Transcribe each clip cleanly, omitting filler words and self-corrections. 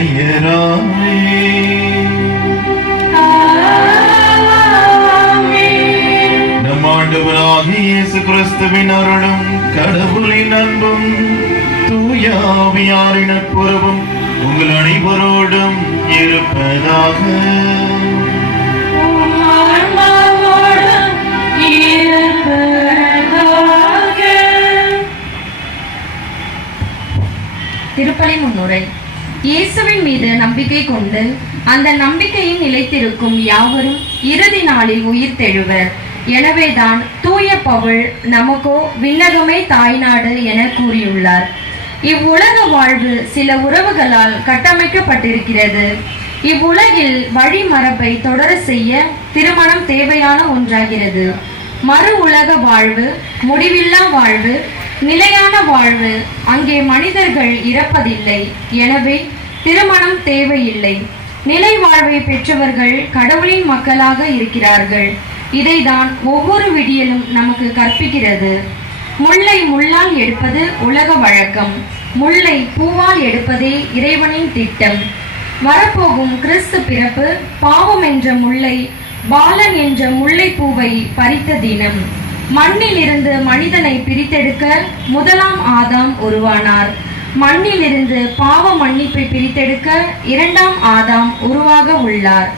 பெயராலே. நம் ஆண்டவராகிய இயேசு கிறிஸ்துவின் அருளும் கடவுளின் அன்பும் தூய ஆவியாரின் நட்புறவும் உங்கள் அனைவரோடும் இருப்பதாக. திருப்பலி முன்னுரை. இயேசுவின் மீது நம்பிக்கை கொண்டு அந்த நம்பிக்கையின் நிலைத்திருக்கும் யாவரும் இறுதி நாளில் உயிர் தெழுவர். எனவேதான் தூய பவுல் நமக்கோ விண்ணகமே தாய்நாடு என கூறியுள்ளார். இவ்வுலக வாழ்வு சில உறவுகளால் கட்டமைக்கப்பட்டிருக்கிறது. இவ்வுலகில் வழிமரபை தொடர செய்ய திருமணம் தேவையான ஒன்றாகிறது. மறு உலக வாழ்வு, முடிவில்லா வாழ்வு, நிலையான வாழ்வு, அங்கே மனிதர்கள் இறப்பதில்லை. எனவே திருமணம் தேவையில்லை. நிலை வாழ்வை பெற்றவர்கள் கடவுளின் மக்களாக இருக்கிறார்கள். இதைதான் ஒவ்வொரு விடியலும் நமக்கு கற்பிக்கிறது. முல்லை முள்ளால் எடுப்பது உலக வழக்கம், முல்லை பூவால் எடுப்பதே இறைவனின் திட்டம். வரப்போகும் கிறிஸ்து பிறப்பு பாவம் என்ற முல்லை, பாலன் என்ற முல்லை பூவை பறித்த தினம். மண்ணில் இருந்து மனிதனை பிரித்தெடுக்க முதலாம் ஆதாம் உருவானார். மண்ணில் இருந்து பாவ மன்னிப்பை பிரித்தெடுக்க இரண்டாம் ஆதாம் உருவாக உள்ளார்.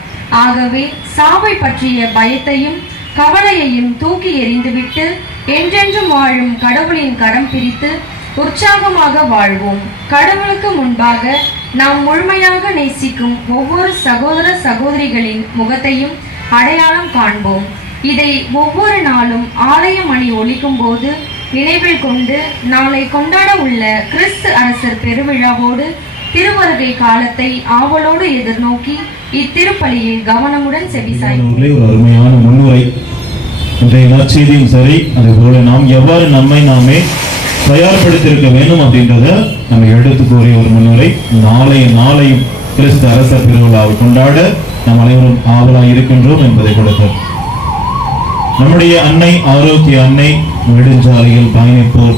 ஆகவே சாவை பற்றிய பயத்தையும் கவலையையும் தூக்கி எறிந்துவிட்டு என்றென்றும் வாழும் கடவுளின் கரம் பிரித்து உற்சாகமாக வாழ்வோம். கடவுளுக்கு முன்பாக நாம் முழுமையாக நேசிக்கும் ஒவ்வொரு சகோதர சகோதரிகளின் முகத்தையும் அடையாளம் காண்போம். இதை ஒவ்வொரு நாளும் ஆலய மணி ஒலிக்கும் போது நினைவில் கொண்டு நாளை கொண்டாட உள்ள கிறிஸ்து அரசர் பெருவிழாவோடு திருவருகை காலத்தை ஆவலோடு எதிர்நோக்கி இத்திருப்பலியை கவனமுடன் செவிசாய்ப்போம். ஒரு அருமையான முன்னுரை. இன்றைய நற்செய்தியும் சரி, அதே போல நாம் எவ்வாறு நம்மை நாமே தயார்படுத்தியிருக்க வேண்டும் அப்படின்றத நம்ம எடுத்து கூறிய ஒரு முன்னுரை. நாளையும் கிறிஸ்து அரசர் பெருவிழாவை கொண்டாட நாம் அனைவரும் ஆவலாக இருக்கின்றோம் என்பதை கொடுத்தோம். நம்முடைய அன்னை, ஆரோக்கிய அன்னை, நெடுஞ்சாலையில் பயணிப்போர்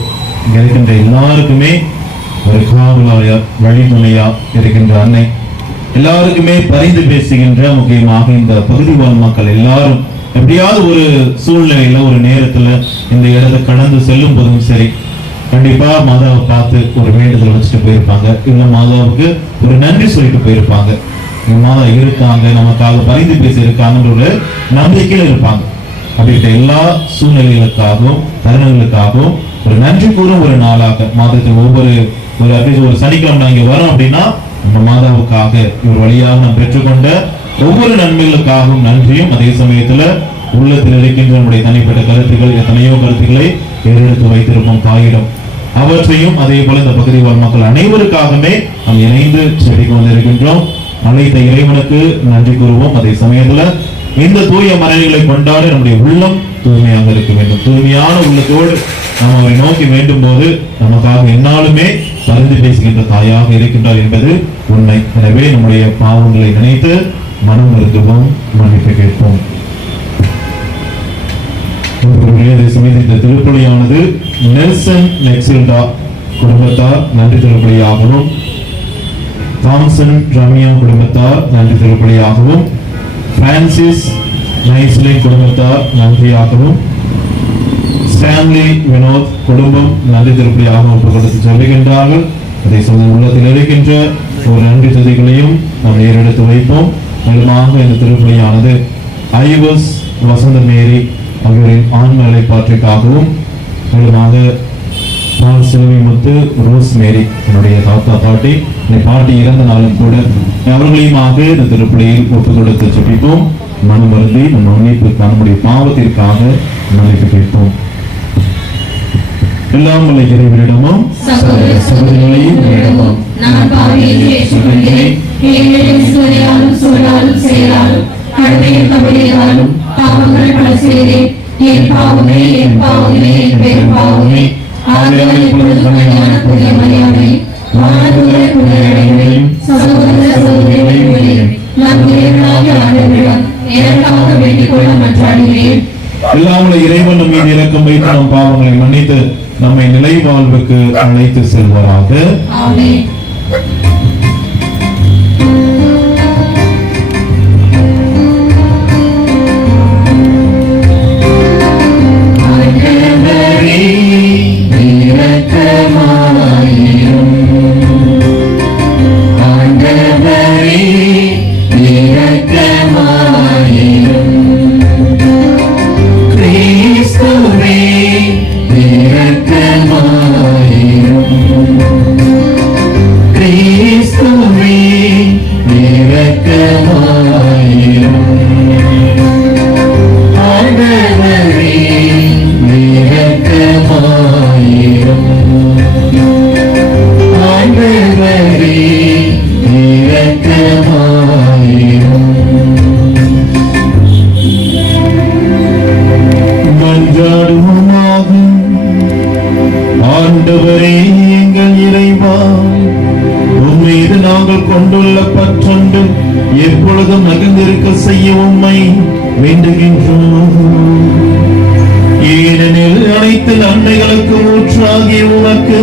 இருக்கின்ற எல்லாருக்குமே ஒரு காவலாய வழிமுறையா இருக்கின்ற அன்னை, எல்லாருக்குமே பரிந்து பேசுகின்ற, முக்கியமாக இந்த பகுதி வாழ் மக்கள் எல்லாரும் எப்படியாவது ஒரு சூழ்நிலையில ஒரு நேரத்துல இந்த இடத்தை கடந்து செல்லும் போதும் சரி, கண்டிப்பா மாதாவை பார்த்து ஒரு வேண்டுதல் வச்சுட்டு போயிருப்பாங்க. இல்ல மாதாவுக்கு ஒரு நன்றி சொல்லிட்டு போயிருப்பாங்க. மாதா இருக்காங்க, நமக்காக பரிந்து பேசி இருக்காங்கன்ற ஒரு நம்பிக்கையில இருப்பாங்க. அப்படிப்பட்ட எல்லா சூழ்நிலைகளுக்காகவும் தருணங்களுக்காகவும் ஒரு நன்றி கூறும் ஒரு நாளாக மாதத்தில் ஒரு சனிக்கிழமை இங்க வரோம் அப்படின்னா நம்ம மாதாவுக்காக இவர் வழியாக நாம் பெற்றுக்கொண்ட ஒவ்வொரு நன்மைகளுக்காகவும் நன்றியும், அதே சமயத்துல உள்ளத்தில் இருக்கின்ற நம்முடைய தனிப்பட்ட கருத்துக்கள், எத்தனையோ கருத்துக்களை ஏறெடுத்து வைத்திருப்போம் தாயிடம், அவற்றையும் அதே போல இந்த பகுதி வாழ் மக்கள் அனைவருக்காகவே நாம் இணைந்து செடிக்கு வந்திருக்கின்றோம். அனைத்த இறைவனுக்கு நன்றி கூறுவோம். அதே சமயத்துல இந்த தூய மறைகளை கொண்டாட நம்முடைய உள்ளம் தூய்மையாக இருக்க வேண்டும். தூய்மையான உள்ளத்தோடு நாம் அவரை நோக்கி வேண்டும் போது நமக்காக என்னாலுமே பரிந்து பேசுகின்ற தாயாக இருக்கின்றார் என்பது உண்மை. எனவே நம்முடைய பாவங்களை நினைத்து மனம் வருத்துவோம், மன்னிப்பு கேட்போம். இந்த திருப்பலியானது நெல்சன் நெக்சில்டா குடும்பத்தார் நன்றி திருப்பலியாகவும், தாம்சன் ரம்யா குடும்பத்தார் நன்றி திருப்பலியாகவும், பிரான்சிஸ் நைஸ்லின் குடும்பத்தார் நன்றியாகவும், ஸ்டான்லி வினோத் குடும்பம் நன்றி திருப்பலியாகவும் ஒப்புக் கொடுத்து சொல்லுகின்றார்கள். அதை சொந்த உள்ளத்தில் இருக்கின்ற ஒரு நன்றி துதிகளையும் நாம் ஏறெடுத்து வைப்போம். மேலுமாக இந்த திருப்பலியானது ஐவஸ் வசந்த மேரி அவர்களின் ஆன்ம நிலைப்பாட்டிற்காகவும், மேலுமாக முத்து ரோஸ் மேரி என்னுடைய தாத்தா பாட்டி, பாட்டி இறந்த நாளும் கூட அவர்களையுமாக இந்த திருப்பலியில் ஒப்புக் கொடுத்து ஜெபிப்போம். மனம் வருந்தி நம் மன்னிப்புக்கான நம்முடைய பாவத்திற்காக மன்னிப்பு கேட்போம். எல்லாம் உள்ள இறைவனிடமும் சகோதரிகளின் இடமும் நான் பாவியை ஏற்றுக்கொள்கிறேன். பாவங்கள் பல செய்தேன். என் பாவமே என் பாவமே என் பெரும் பாவமே. ஆண்டவரை புனிதமான புதிய மரியாதை சகோதர சகோதரிகளையும் நான் எனக்காக வேண்டிக் கொள்ள மன்றாடுகிறேன். எல்லாமுள்ள இறைவன் நம் மீது இரக்கம் வைத்து நம் பாவங்களை மன்னித்து நம்மை நிலை வாழ்வுக்கு அழைத்து செல்வாராக. ஆமென். மகிழ்ந்திருக்க செய்ய உம்மை வேண்டுகின்றோம். ஏனெனில் அனைத்து நன்மைகளுக்கும் ஊற்றாகிய உமக்கு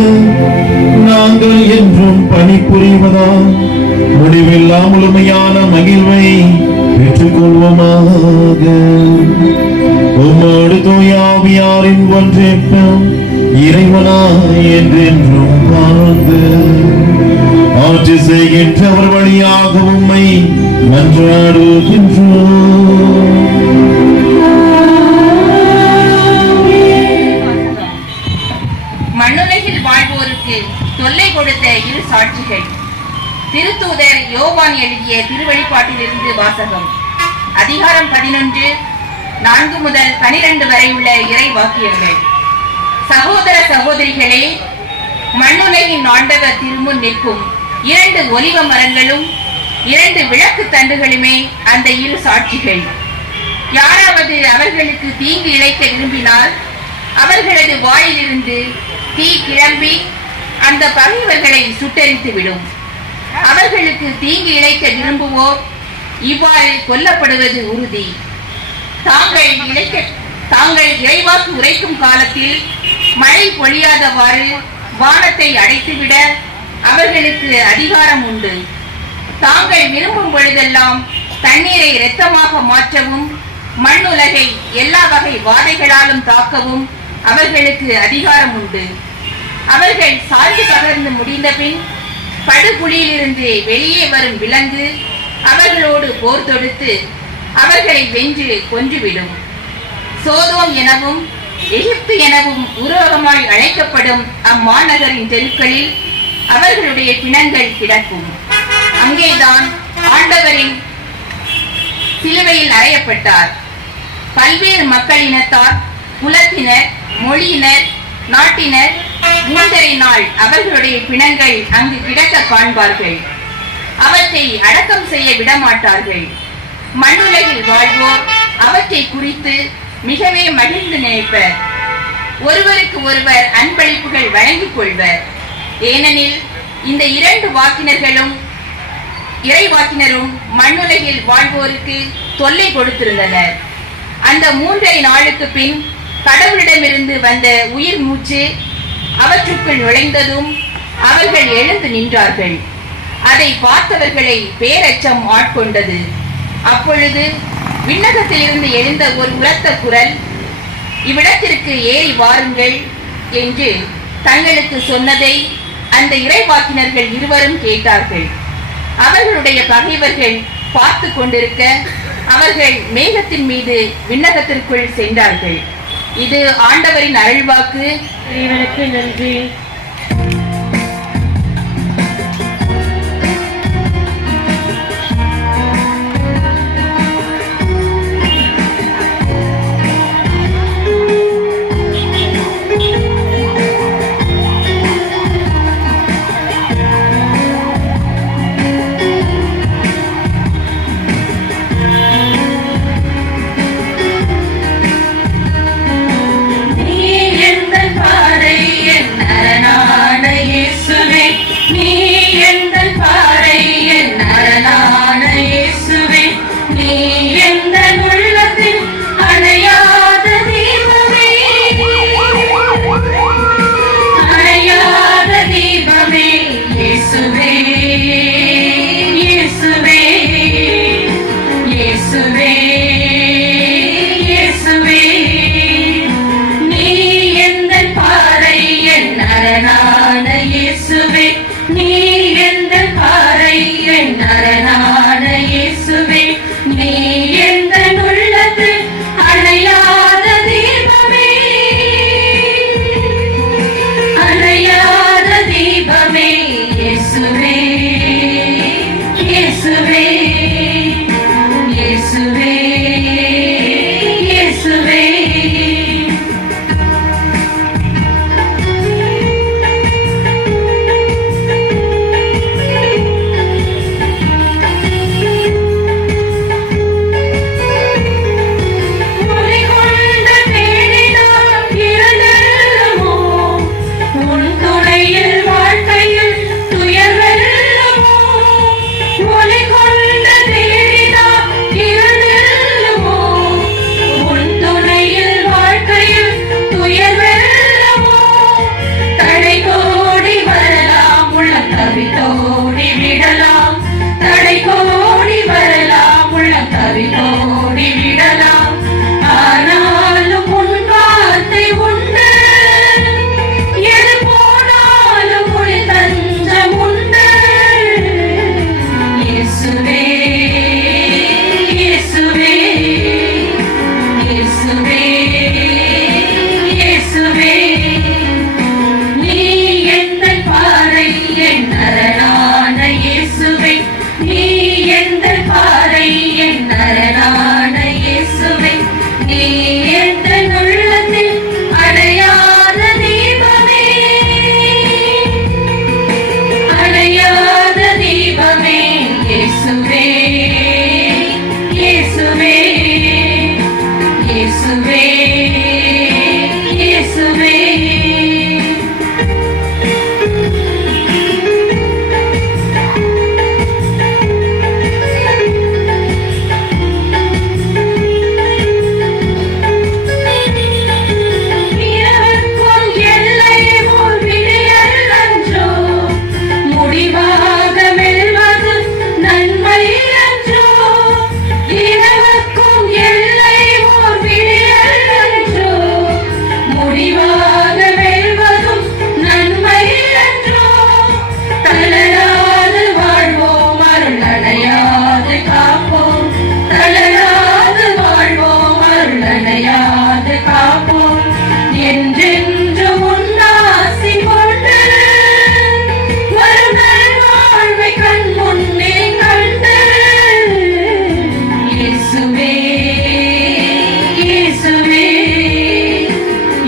நாங்கள் என்றும் பணிபுரிவதால் முடிவில்லா முழுமையான மகிழ்வை பெற்றுக்கொள்வோமாக. உம்மோடு தூயாவியாரின் ஒன்றேற்பம் இறைவனாய் என்றென்றும் வாழ்ந்து ஆட்சி செய்கின்றவர் வழியாக உம்மை மன்றாடுகின்றோம். மண்ணுலகில் வாழ்வோருக்கு தொல்லை கொடுத்த இரு சாட்சிகள். திருத்தூதர் யோவான் எழுதிய திருவெளிப்பாட்டிலிருந்து வாசகம். அதிகாரம் 11, 4 முதல் 12 வரை உள்ள இறை வாக்கியங்கள். சகோதர சகோதரிகளே, மண்ணுலகின் ஆண்டவர் திருமுன் நிற்கும் 2 ஒலிவ மரங்களும் 2 விளக்கு தண்டுகளுமே அந்த இரு சாட்சிகள். யாராவது அவர்களுக்கு தீங்கு இழைக்க விரும்பினால் அவர்களது வாயிலிருந்து தீ கிளம்பி அந்த பகைவர்களை சுட்டெரித்து விடும். அவர்களுக்கு தீங்கு இழைக்க விரும்புவோர் இவ்வாறு கொல்லப்படுவது உறுதி. தாங்கள் இறைவாக்கு உரைக்கும் காலத்தில் மழை பொழியாதவாறு வானத்தை அடைத்துவிட அவர்களுக்கு அதிகாரம் உண்டு. தாங்கள் விரும்பும் பொழுதெல்லாம் தண்ணீரை இரத்தமாக மாற்றவும் மண்ணுலகை எல்லா வகை வாதைகளாலும் தாக்கவும் அவர்களுக்கு அதிகாரம் உண்டு. அவர்கள் சார்ந்து பகர்ந்து முடிந்த பின் படுகுழியிலிருந்து வெளியே வரும் விலங்கு அவர்களோடு போர் தொடுத்து அவர்களை வென்று கொன்றுவிடும். சோதோம் எனவும் எகிப்து எனவும் உருவகமாய் அழைக்கப்படும் அம்மாநகரின் தெருக்களில் அவர்களுடைய பிணங்கள் கிடக்கும். அங்கேதான் ஆண்டவரின் சிலுவையில் அறையப்பட்டார். பல்வேறு மக்களினத்தார், குலத்தினர், மொழியினர், நாட்டினர் 3 நாள் அவர்களுடைய பிணங்கள் அங்கு கிடக்க காண்பார்கள். அவற்றை அடக்கம் செய்ய விடமாட்டார்கள். மண்ணுலகில் வாழ்வோர் அவற்றை குறித்து மிகவே மகிழ்ந்து நினைப்பர். ஒருவருக்கு ஒருவர் அன்பளிப்புகள் வழங்கிக் கொள்வர். ஏனெனில் இந்த 2 வாக்கினர்களும் இறைவாக்கினரும் மண்ணுலகில் வாழ்வோருக்கு தொல்லை கொடுத்திருந்தனர். அந்த 3 நாளுக்கு பின் கடவுளிடமிருந்து வந்த உயிர் மூச்சு அவற்றுக்குள் நுழைந்ததும் அவர்கள் எழுந்து நின்றார்கள். அதை பார்த்தவர்களை பேரச்சம் ஆட்கொண்டது. அப்பொழுது விண்ணகத்திலிருந்து எழுந்த ஒரு உரத்த குரல், இவ்விடத்திற்கு ஏறி வாருங்கள் என்று தங்களுக்கு சொன்னதை அந்த இறைவாக்கினர்கள் இருவரும் கேட்டார்கள். அவர்களுடைய பகைவர்கள் பார்த்து கொண்டிருக்க அவர்கள் மேகத்தின் மீது விண்ணகத்திற்குள் சென்றார்கள். இது ஆண்டவரின் அருள்வாக்கு. இறைவனுக்கு நன்றி. கோடி விடலாம், ஆனாலும் உன் வார்த்தை உண்டு. எது போனாலும் உன் தஞ்சம் உண்டு. இயேசுவே, இயேசுவே, இயேசுவே, இயேசுவே, நீ எந்தன் பாறை, என் அரணான இயேசுவே, நீ எந்தன் பாறை, என் அரணான இயேசுவே, நீ எந்தன் உள்ளத்தில் அணையாத தீபமே, அணையாத தீபமே. இயேசுவே, இயேசுவே, இயேசுவே, இயேசுவே. இரவுக்கும் எல்லை போல் விடியல் அன்றோ, முடிவாக வெல்வது நன்மை அன்றோ. இரவுக்கும் எல்லை போல் விடியல் அன்றோ, முடிவாக வெல்வதும் நன்மை அன்றோ. தளராது வாழ்வோம், அருள் அணையாது காப்போம், தளராது வாழ்வோம், அருள் அணையாது காப்போம். என்றென்று உன்னாசி கொண்டு வரும் நல்வாழ்வை கண் முன்னே கண்டு. இயேசுவே, இயேசுவே,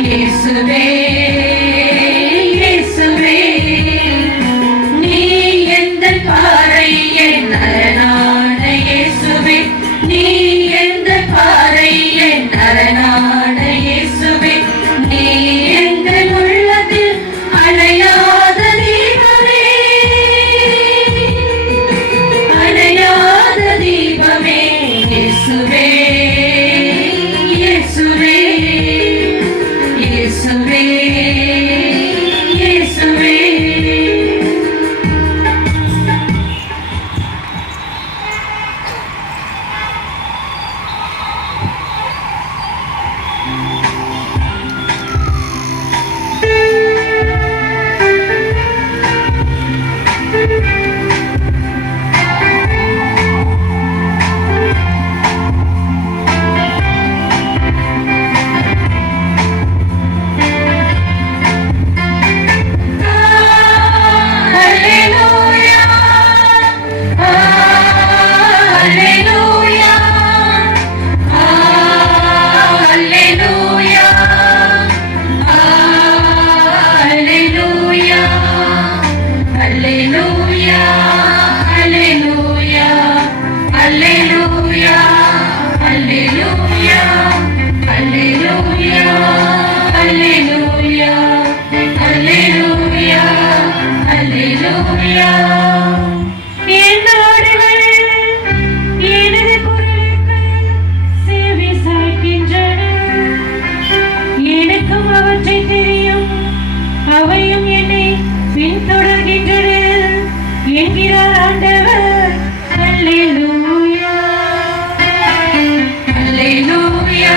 இயேசுவே, இயேசுவே, நீ எந்தன் பாறை, என் அரணான இயேசுவே, நீ எந்தன் பாறை, என் அரணான இயேசுவே, நீ எந்தன் உள்ளத்தில் அணையாத தீபமே, அணையாத தீபமே. இயேசுவே, இயேசுவே, இயேசுவே, இயேசுவே. எனக்கும் அவற்றை தெரியும், அவையும் என்னை பின்தொடர்கின்றன என்கிறார் ஆண்டவர். அல்லேலூயா, அல்லேலூயா,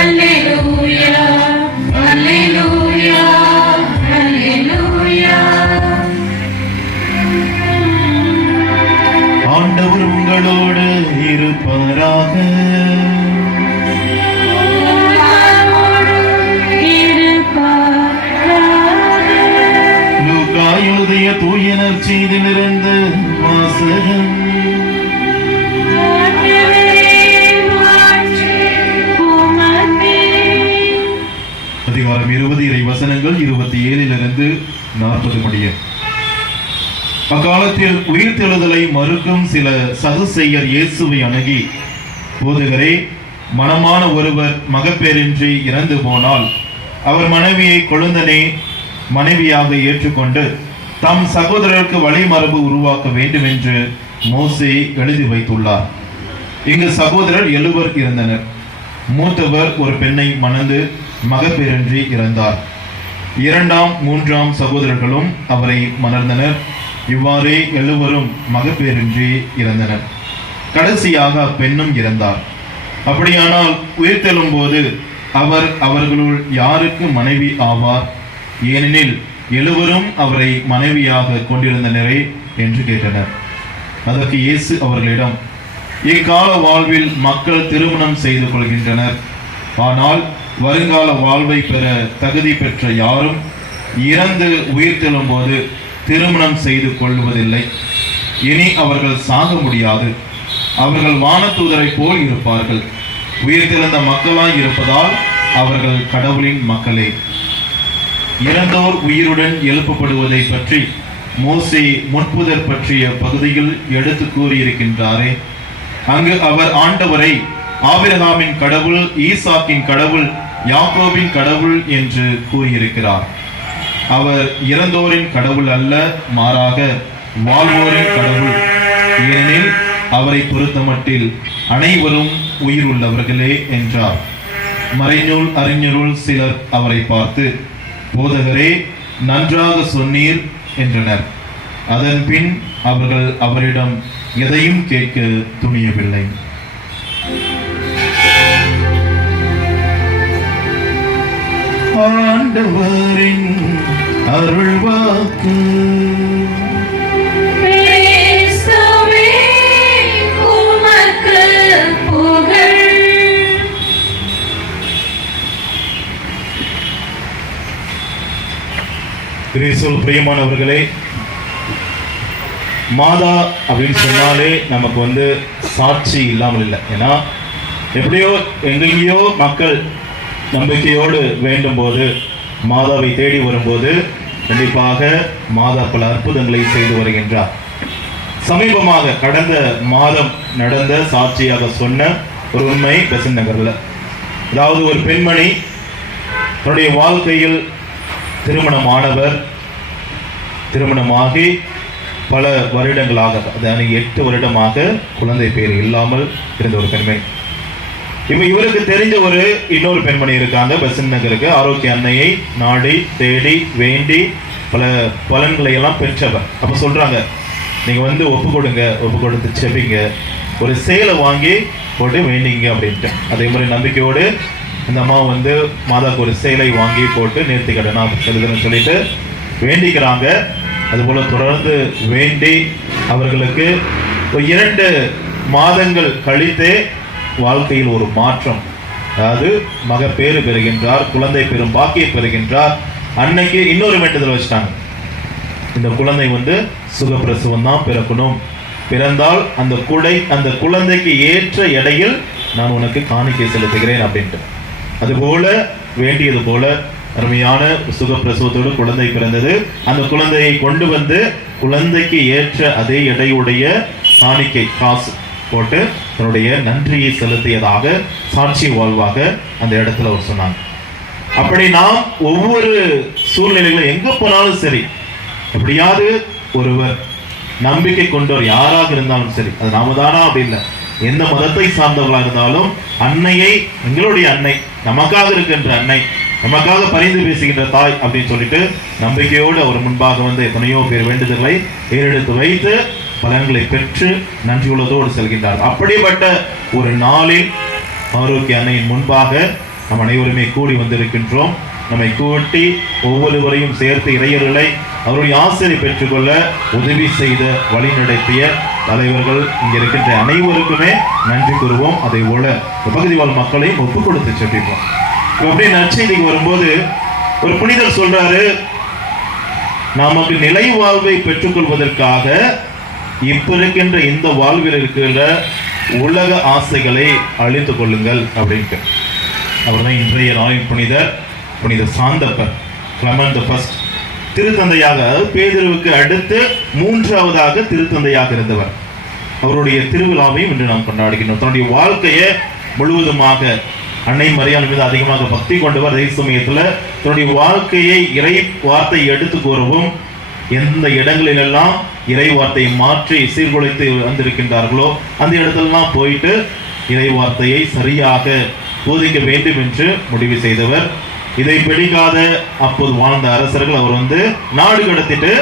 அல்லேலூயா, அல்லேலூயா, அல்லேலூயா. ஆண்டவர் உங்களோடு இருப்பாராக. லூக்கா எழுதிய தூய நற்செய்தியிலிருந்து வாசகம். அதிகாரம் 20 இறை வசனங்கள் 27 40 முடிய. அக்காலத்தில் உயிர்த்தெழுதலை மறுக்கும் சில சதுசேயர் இயேசுவை அணுகி, போதகரே, மணமான ஒருவர் மகப்பேரின்றி இறந்து போனால் அவர் மனைவியை கொழுந்தனே மனைவியாக ஏற்றுக்கொண்டு தம் சகோதரருக்கு வழிமரபு உருவாக்க வேண்டும் என்று மோசே எழுதி வைத்துள்ளார். இங்கு சகோதரர் 7 இருந்தனர். மூத்தவர் ஒரு பெண்ணை மணந்து மகப்பேரின்றி இறந்தார். 2ஆம் 3ஆம் சகோதரர்களும் அவரை மணந்தனர். இவ்வாறே 7 மகப்பேரின்றி இறந்தனர். கடைசியாக அப்பெண்ணும் இறந்தார். அப்படியானால் உயிர்த்தெழும் போது அவர் அவர்களுள் யாருக்கு மனைவி ஆவார்? ஏனெனில் எழுவரும் அவரை மனைவியாக கொண்டிருந்தனரே என்று கேட்டனர். அதற்கு இயேசு அவர்களிடம், இக்கால வாழ்வில் மக்கள் திருமணம் செய்து கொள்கின்றனர். ஆனால் வருங்கால வாழ்வை பெற தகுதி பெற்ற யாரும் இறந்து உயிர்த்தெழும் போது திருமணம் செய்து கொள்வதில்லை. இனி அவர்கள் சாக முடியாது. அவர்கள் வானதூதரை போல் இருப்பார்கள். உயிர்த்தெழுந்த மக்களாய் இருப்பதால் அவர்கள் கடவுளின் மக்களே. இறந்தோர் உயிருடன் எழுப்பப்படுவதை பற்றி மோசே முற்புதர் பற்றிய பகுதியில் எடுத்து கூறியிருக்கின்றாரே. அங்கு அவர் ஆண்டவரை ஆபிரகாமின் கடவுள், ஈசாக்கின் கடவுள், யாக்கோபின் கடவுள் என்று கூறியிருக்கிறார். அவர் இறந்தோரின் கடவுள் அல்ல, மாறாக வாழ்வோரின் கடவுள். ஏனெனில் அவரை பொறுத்தமட்டில் அனைவரும் உயிர் உள்ளவர்களே என்றார். மறைநூல் அறிஞருள் சிலர் அவரை பார்த்து, போதகரே, நன்றாக சொன்னீர் என்றனர். அதன் பின் அவர்கள் அவரிடம் எதையும் கேட்க துணியவில்லை. ஆண்டவரின் அருள்வாக்கு. இயேசுவே உமக்கு புகழ். கிறிஸ்துவில் பிரியமானவர்களே, மாதா அப்படின்னு சொன்னாலே நமக்கு சாட்சி இல்லாமல் இல்லை. ஏன்னா எப்படியோ எங்கெங்கேயோ மக்கள் நம்பிக்கையோடு வேண்டும் போது, மாதாவை தேடி வரும்போது கண்டிப்பாக மாதா பல அற்புதங்களை செய்து வருகின்றார். சமீபமாக கடந்த மாதம் நடந்த சாட்சியாக சொன்ன ஒரு உண்மை பெசன்ட் நகர்ல, அதாவது ஒரு பெண்மணி தன்னுடைய வாழ்க்கையில் திருமணமானவர், திருமணமாகி பல வருடங்களாக, அதாவது 8 வருடமாக குழந்தை பேர் இல்லாமல் இருந்த ஒரு பெண்மணி. இப்ப இவருக்கு தெரிஞ்ச இன்னொரு பெண்மணி இருக்காங்க பெசன்ட் நகருக்கு. ஆரோக்கிய அன்னையை நாடி தேடி வேண்டி பல பலன்களை எல்லாம் பெற்றவர். அப்ப சொல்றாங்க, நீங்க ஒப்பு கொடுங்க, ஒப்பு கொடுத்து செபிங்க, ஒரு சேலை வாங்கி போட்டு வேண்டிங்க அப்படின்ட்டு. அதே மாதிரி நம்பிக்கையோடு இந்த அம்மா மாதாக்கு ஒரு சேலை வாங்கி போட்டு நேர்த்தி கடனா செலுத்தணும்னு சொல்லிட்டு வேண்டிக்கிறாங்க. அதுபோல தொடர்ந்து வேண்டி அவர்களுக்கு 2 மாதங்கள் கழித்தே வாழ்க்கையில் ஒரு மாற்றம், அதாவது மகப்பேறு பெறுகின்றார், குழந்தை பெறும் பாக்கியை பெறுகின்றார். அன்னைக்கு இன்னொரு வேண்டுதல் வச்சுட்டாங்க, இந்த குழந்தை சுகப்பிரசவம் தான் பிறக்கணும், பிறந்தால் அந்த குழந்தைக்கு ஏற்ற எடையில் நான் உனக்கு காணிக்கை செலுத்துகிறேன் அப்படின்ட்டு. அதுபோல வேண்டியது போல அருமையான சுகப்பிரசவத்தோடு குழந்தை பிறந்தது. அந்த குழந்தையை கொண்டு குழந்தைக்கு ஏற்ற அதே எடையுடைய காணிக்கை காசு போட்டு தன்னுடைய நன்றியை செலுத்தியதாக சாட்சி வாழ்வாக அந்த இடத்துல அவர் சொன்னாங்க. அப்படி நாம் ஒவ்வொரு சூழ்நிலைகளும் எங்க போனாலும் சரி, எப்படியாவது ஒருவர் நம்பிக்கை கொண்டவர் யாராக இருந்தாலும் சரி, அது நாம தானா அப்படி இல்லை, எந்த மதத்தை சார்ந்தவர்களாக இருந்தாலும் அன்னையை, எங்களுடைய அன்னை, நமக்காக இருக்கின்ற அன்னை, நமக்காக பரிந்து பேசுகின்ற தாய் அப்படின்னு சொல்லிட்டு நம்பிக்கையோடு அவர் முன்பாக எத்தனையோ பேர் வேண்டுதல்களை ஏறெடுத்து வைத்து பலன்களை பெற்று நன்றியுள்ளதோடு செல்கின்றார். அப்படிப்பட்ட ஒரு நாளில் ஆரோக்கிய அன்னையின் முன்பாக நம் அனைவருமே கூடி வந்திருக்கின்றோம். நம்மை கூட்டி ஒவ்வொருவரையும் சேர்த்து இறையர்களை அவருடைய ஆசிரியை பெற்றுக்கொள்ள உதவி செய்த, வழிநடத்திய தலைவர்கள் இங்க இருக்கின்ற அனைவருக்குமே நன்றி கூறுவோம். அதே போல பகுதி வாழ் மக்களையும் ஒப்புக் கொடுத்து செப்பிப்போம். அப்படி நற்செய்திக்கு வரும்போது ஒரு புனிதர் சொல்றாரு, நமக்கு நிலை வாழ்வை பெற்றுக்கொள்வதற்காக இப்ப இருக்கின்ற இந்த வாழ்வில் இருக்கின்ற உலக ஆசைகளை அழித்துக் கொள்ளுங்கள் அப்படின்ட்டு. அவர் தான் இன்றைய நாளின் புனித சாந்தப்பர், கிளமெண்ட் ஃபர்ஸ்ட், திருத்தந்தையாக, அதாவது பேதுருவுக்கு அடுத்து 3வது திருத்தந்தையாக இருந்தவர். அவருடைய திருவிழாவையும் இன்று நாம் கொண்டாடுகின்றோம். தன்னுடைய வாழ்க்கையை முழுவதுமாக அன்னை மரியாள் மீது அதிகமாக பக்தி கொண்டவர். அதே சமயத்தில் தன்னுடைய வாழ்க்கையை இறை வார்த்தை எடுத்து கூறவும், எந்த இடங்களிலெல்லாம் இறை வார்த்தையை மாற்றி சீர்குலைத்து வந்திருக்கின்றார்களோ அந்த இடத்திலெல்லாம் போயிட்டு இறை வார்த்தையை சரியாக போதிக்க வேண்டும் என்று முடிவு செய்தவர். இதை பிடிக்காத அப்போது வாழ்ந்த அரசர்கள் அவர் நாடு கடத்திட்டு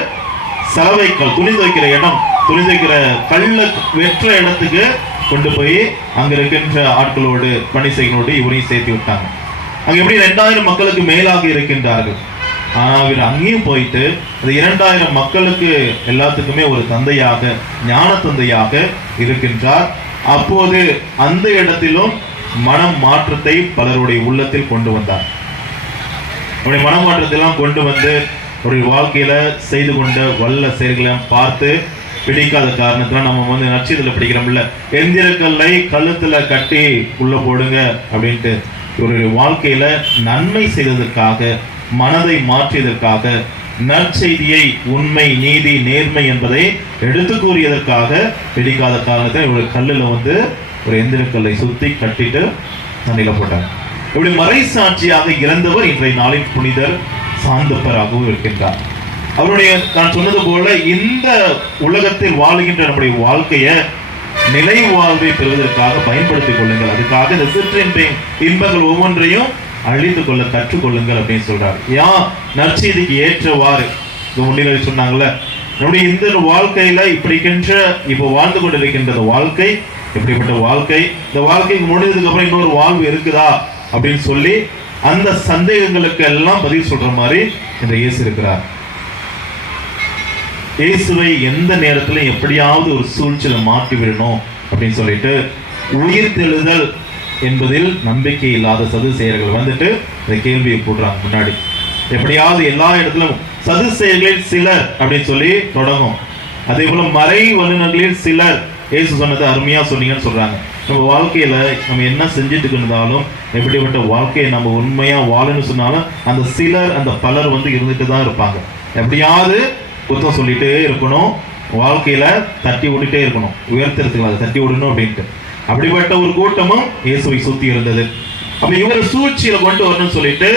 சலவைக்கல், துணி துவைக்கிற இடம், துணி துவைக்கிற கல்ல வெற்ற இடத்துக்கு கொண்டு போய் அங்க இருக்கின்ற ஆட்களோடு பணி செய்களோடு இவரையும் சேர்த்து விட்டாங்க. அங்க எப்படி 2000 மக்களுக்கு மேலாக இருக்கின்றார்கள். ஆனா இவர் அங்கேயும் போயிட்டு அந்த 2000 மக்களுக்கு எல்லாத்துக்குமே ஒரு தந்தையாக, ஞான தந்தையாக இருக்கின்றார். அப்போது அந்த இடத்திலும் மனம் மாற்றத்தை பலருடைய உள்ளத்தில் கொண்டு வந்தார். அவருடைய மனமாற்றத்தை எல்லாம் கொண்டு வந்து அவருடைய வாழ்க்கையில செய்து கொண்ட வல்ல செயல்களை பார்த்து பிடிக்காத காரணத்துல நம்ம நட்சத்திரத்துல பிடிக்கிறோம்ல, எந்திரக்கல்லை கழுத்துல கட்டி உள்ள போடுங்க அப்படின்ட்டு இவருடைய வாழ்க்கையில நன்மை செய்ததற்காக, மனதை மாற்றியதற்காக, நற்செய்தியை, உண்மை, நீதி, நேர்மை என்பதை எடுத்து கூறியதற்காக பிடிக்காத காரணத்தை இவருடைய கல்லுல ஒரு எந்திரக்கல்லை சுத்தி கட்டிட்டு தண்ணியில போட்டாங்க. இப்படி மறை சாட்சியாக இறந்தவர் இன்றைய நாளின் புனிதர் சாந்தப்பராகவும் இருக்கின்றார். அவருடைய நான் சொன்னது போல இந்த உலகத்தில் வாழுகின்ற நம்முடைய வாழ்க்கையை நிலை வாழ்வை பெறுவதற்காக பயன்படுத்திக் கொள்ளுங்கள். அதுக்காக இந்த சிற்றின்ப இன்பங்கள் ஒவ்வொன்றையும் அழித்துக் கொள்ள கற்றுக்கொள்ளுங்கள் அப்படின்னு சொல்றாரு. நற்செய்திக்கு ஏற்றவாறு முன்னிலை சொன்னாங்கல்ல, நம்முடைய இந்த வாழ்க்கையில இப்போ வாழ்ந்து கொண்டிருக்கின்ற வாழ்க்கை எப்படிப்பட்ட வாழ்க்கை, இந்த வாழ்க்கைக்கு முடிந்ததுக்கு அப்புறம் இன்னொரு வாழ்வு இருக்குதா அப்படின்னு சொல்லி அந்த சந்தேகங்களுக்கு எல்லாம் பதில் சொல்ற மாதிரி இந்த இயேசு இருக்கிறார். இயேசுவை எந்த நேரத்துல எப்படியாவது ஒரு சூழ்ச்சியில மாற்றி விடணும் அப்படின்னு சொல்லிட்டு உயிர்த்தெழுதல் என்பதில் நம்பிக்கை இல்லாத சதுசேயர்கள் இந்த கேள்வியை போடுறாங்க முன்னாடி. எப்படியாவது எல்லா இடத்திலும் சதுசேயர்களில் சிலர் அப்படின்னு சொல்லி தொடங்கும். அதே போல மறை வல்லுநர்களில் சிலர் இயேசு சொன்னது அருமையா சொன்னீங்கன்னு சொல்றாங்க. நம்ம வாழ்க்கையில நம்ம என்ன செஞ்சுட்டு இருந்தாலும், எப்படிப்பட்ட வாழ்க்கையை நம்ம உண்மையா வாழணும்னு சொன்னாலும் அந்த சிலர், அந்த பலர் இருந்துட்டு தான் இருப்பாங்க. எப்படியாவது குத்தம் சொல்லிட்டே இருக்கணும், வாழ்க்கையில தட்டி விட்டுட்டே இருக்கணும், உயர்த்துறதுக்கு அதை தட்டி விடணும் அப்படின்ட்டு. அப்படிப்பட்ட ஒரு கூட்டமும் இயேசுவை சுத்தி இருந்தது. அப்ப இவரை சூழ்ச்சியில கொண்டு வரணும்னு சொல்லிட்டு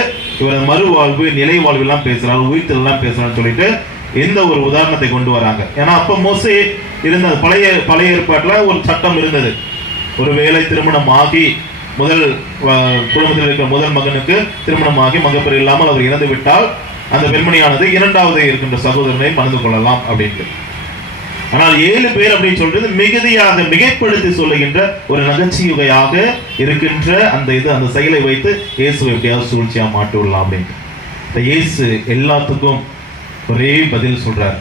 இவர் மறுவாழ்வு, நிலை வாழ்வு எல்லாம் பேசுறாரு, உயிர்த்தல் எல்லாம் பேசுறான்னு சொல்லிட்டு எந்த ஒரு உதாரணத்தை கொண்டு வராங்க. ஏன்னா அப்ப மோசே இருந்த பழைய ஏற்பாட்டுல ஒரு சட்டம் இருந்தது. ஒரு வேளை திருமணம் ஆகி குடும்பத்தில் இருக்கிற முதல் மகனுக்கு திருமணமாகி மகப்பேறு இல்லாமல் அவர் இறந்து விட்டால் அந்த பெண்மணியானது இரண்டாவது இருக்கின்ற சகோதரனை மணந்து கொள்ளலாம் அப்படின்ட்டு. ஆனால் 7 பேர் அப்படின்னு சொல்றது மிகுதியாக மிகைப்படுத்தி சொல்லுகின்ற ஒரு நகைச்சுவையாக இருக்கின்ற அந்த செயலை வைத்து இயேசு எப்படியாவது சூழ்ச்சியா மாட்டி விடலாம் அப்படின்ட்டு. இந்த இயேசு எல்லாத்துக்கும் ஒரே பதில் சொல்றார்.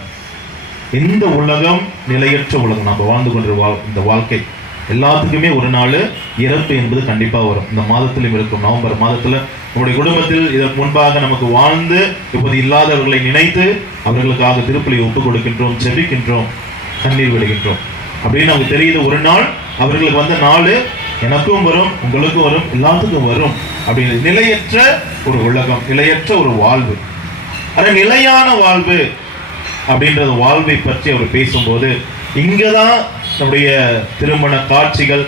இந்த உலகம் நிலையற்ற உலகம், நம்ம வாழ்ந்து கொண்ட இந்த வாழ்க்கை எல்லாத்துக்குமே ஒரு நாள் இறப்பு என்பது கண்டிப்பா வரும். இந்த மாதத்திலும் இருக்கும். நவம்பர் மாதத்துல நம்முடைய குடும்பத்தில் இதற்கு முன்பாக நமக்கு வாழ்ந்து இப்போது இல்லாதவர்களை நினைத்து அவர்களுக்காக திருப்பலி ஒப்புக் கொடுக்கின்றோம், செபிக்கின்றோம், கண்ணீர் விடுகின்றோம். அப்படின்னு நமக்கு தெரியுது. ஒரு நாள் அவர்களுக்கு வந்த நாள் எனக்கும் வரும், உங்களுக்கும் வரும், எல்லாத்துக்கும் வரும். அப்படின்னு நிலையற்ற ஒரு உலகம், நிலையற்ற ஒரு வாழ்வு. ஆனா நிலையான வாழ்வு அப்படின்றது வாழ்வை பற்றி அவர் பேசும்போது இங்கதான் நம்முடைய திருமண காட்சிகள்,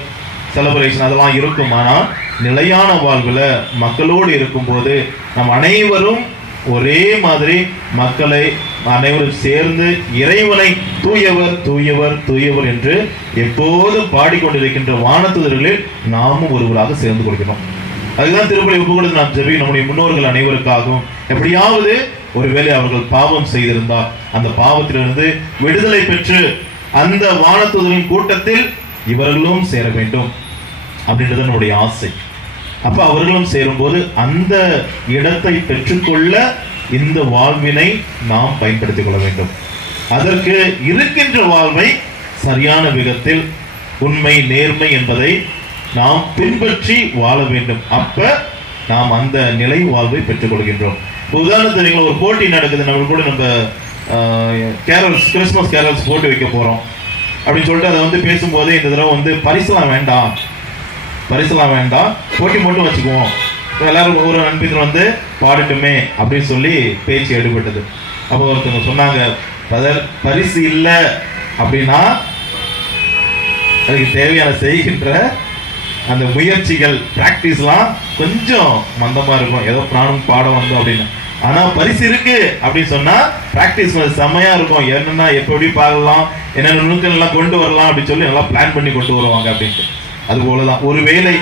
செலிப்ரேஷன் அதெல்லாம் இருக்கும். ஆனால் நிலையான வாழ்வுல மக்களோடு இருக்கும்போது நம் அனைவரும் ஒரே மாதிரி மக்களை அனைவரும் சேர்ந்து இறைவனை தூயவர் தூயவர் தூயவர் என்று எப்போதும் பாடிக்கொண்டிருக்கின்ற வானதூதர்களில் நாமும் ஒருவராக சேர்ந்து கொள்கிறோம். அதுதான் திருப்பலி ஒப்புக்கொடுத்து நாம் ஜெபி நம்முடைய முன்னோர்கள் அனைவருக்காகவும் எப்படியாவது ஒருவேளை அவர்கள் பாவம் செய்திருந்தால் அந்த பாவத்திலிருந்து விடுதலை பெற்று அந்த வானதூதரின் கூட்டத்தில் இவர்களும் சேர வேண்டும் அப்படின்றது நம்முடைய ஆசை. அப்ப அவர்களும் சேரும்போது அந்த இடத்தை பெற்றுக்கொள்ள இந்த வாழ்வினை நாம் பயன்படுத்திக் கொள்ள வேண்டும். அதற்கு இருக்கின்ற வாழ்வை சரியான விதத்தில் உண்மை, நேர்மை என்பதை நாம் பின்பற்றி வாழ வேண்டும். அப்ப நாம் அந்த நிலை வாழ்வை பெற்றுக் கொள்கின்றோம். உதாரணத்துக்கு ஒரு போட்டி நடக்குது, நம்ம கூட நம்ம கேரல்ஸ், கிறிஸ்மஸ் கேரல்ஸ் போட்டு வைக்க போறோம் அப்படின்னு சொல்லிட்டு அதை பேசும்போதே இந்த தடவை பரிசுலாம் வேண்டாம், போட்டி மட்டும் வச்சுக்குவோம், எல்லாரும் ஒவ்வொரு நண்பர்கள் பாடட்டுமே அப்படின்னு சொல்லி பேச்சு எடுபட்டது. அப்போ ஒருத்தவங்க சொன்னாங்க, பரிசு இல்லை அப்படின்னா அதுக்கு தேவையான செய்கின்ற அந்த முயற்சிகள், பிராக்டிஸ்லாம் கொஞ்சம் மந்தமா இருக்கும், ஏதோ பிராணம் பாடம் வந்தோம் அப்படின்னு. ஆனா பரிசு இருக்கு அப்படின்னு சொன்னா பிராக்டிஸ் செம்மையா இருக்கும். என்னன்னா எப்படி பாடலாம், என்னென்ன நுணுக்கள் எல்லாம் கொண்டு வரலாம் அப்படின்னு சொல்லி நல்லா பிளான் பண்ணி கொண்டு வருவாங்க அப்படின்ட்டு. அது போலதான் ஒருவேளை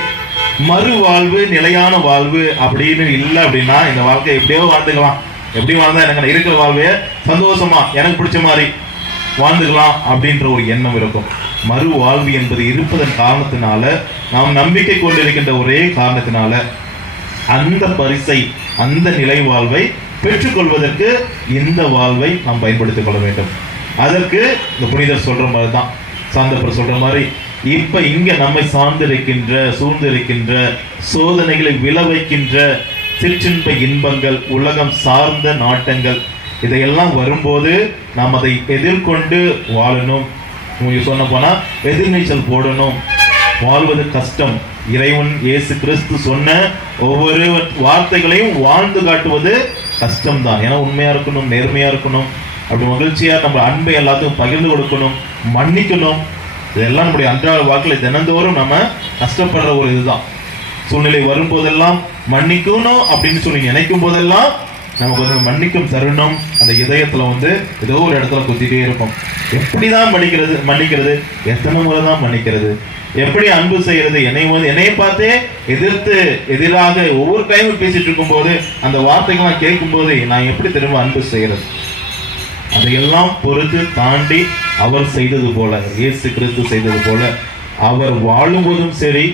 மறுவாழ்வு, நிலையான வாழ்வு அப்படின்னு இல்லை அப்படின்னா இந்த வாழ்க்கை எப்படியோ வாழ்ந்துக்கலாம், எப்படி வாழ்ந்தா எனக்கு இருக்கிற வாழ்வைய சந்தோஷமா எனக்கு பிடிச்ச மாதிரி வாழ்ந்துக்கலாம் அப்படின்ற ஒரு எண்ணம் இருக்கும். மறு வாழ்வு என்பது இருப்பதன் காரணத்தினால, நாம் நம்பிக்கை கொண்டிருக்கின்ற ஒரே காரணத்தினால அந்த பரிசை, அந்த நிலை வாழ்வை பெற்றுக்கொள்வதற்கு இந்த வாழ்வை நாம் பயன்படுத்திக் கொள்ள வேண்டும். அதற்கு இந்த புனிதர் சொல்ற மாதிரி தான், சாந்தப்பர் சொல்ற மாதிரி, இப்ப இங்க நம்மை சார்ந்திருக்கின்ற, சூழ்ந்திருக்கின்ற சோதனைகளை விளைவிக்கின்ற சிற்றின்ப இன்பங்கள், உலகம் சார்ந்த நாட்டங்கள், இதையெல்லாம் வரும்போது நாம் அதை எதிர்கொண்டு வாழணும். உங்களுக்கு சொன்ன போனா எதிர்நீச்சல் போடணும். வாழ்வது கஷ்டம். இறைவன் இயேசு கிறிஸ்து சொன்ன ஒவ்வொரு வார்த்தைகளையும் வாழ்ந்து காட்டுவது கஷ்டம்தான். ஏன்னா உண்மையா இருக்கணும், நேர்மையா இருக்கணும், அப்படி மகிழ்ச்சியா நம்ம அன்பை எல்லாத்துக்கும் பகிர்ந்து கொடுக்கணும், மன்னிக்கணும். இதெல்லாம் நம்முடைய அன்றாட வாழ்க்கையில தினந்தோறும் நம்ம கஷ்டப்படுற ஒரு இதுதான். சூழ்நிலை வரும்போதெல்லாம் மன்னிக்கணும் அப்படின்னு சொல்லி நினைக்கும் போதெல்லாம் நமக்கு வந்து மன்னிக்கும் தருணம் அந்த இதயத்துல வந்து ஏதோ ஒரு இடத்துல குத்திட்டே இருக்கும். எப்படிதான் மன்னிக்கிறது, எத்தனை முறை தான் மன்னிக்கிறது, எப்படி அன்பு செய்யறது, என்னைய பார்த்தே எதிராக ஒவ்வொரு டைமும் பேசிட்டு இருக்கும் போது அந்த வார்த்தைகள்லாம் கேட்கும் போது நான் எப்படி திரும்ப அன்பு செய்யறது? அதையெல்லாம் பொறுத்து தாண்டி அவர் செய்தது போல, இயேசு கிறிஸ்து செய்தது போல, அவர் வாழும் போதும் சரி,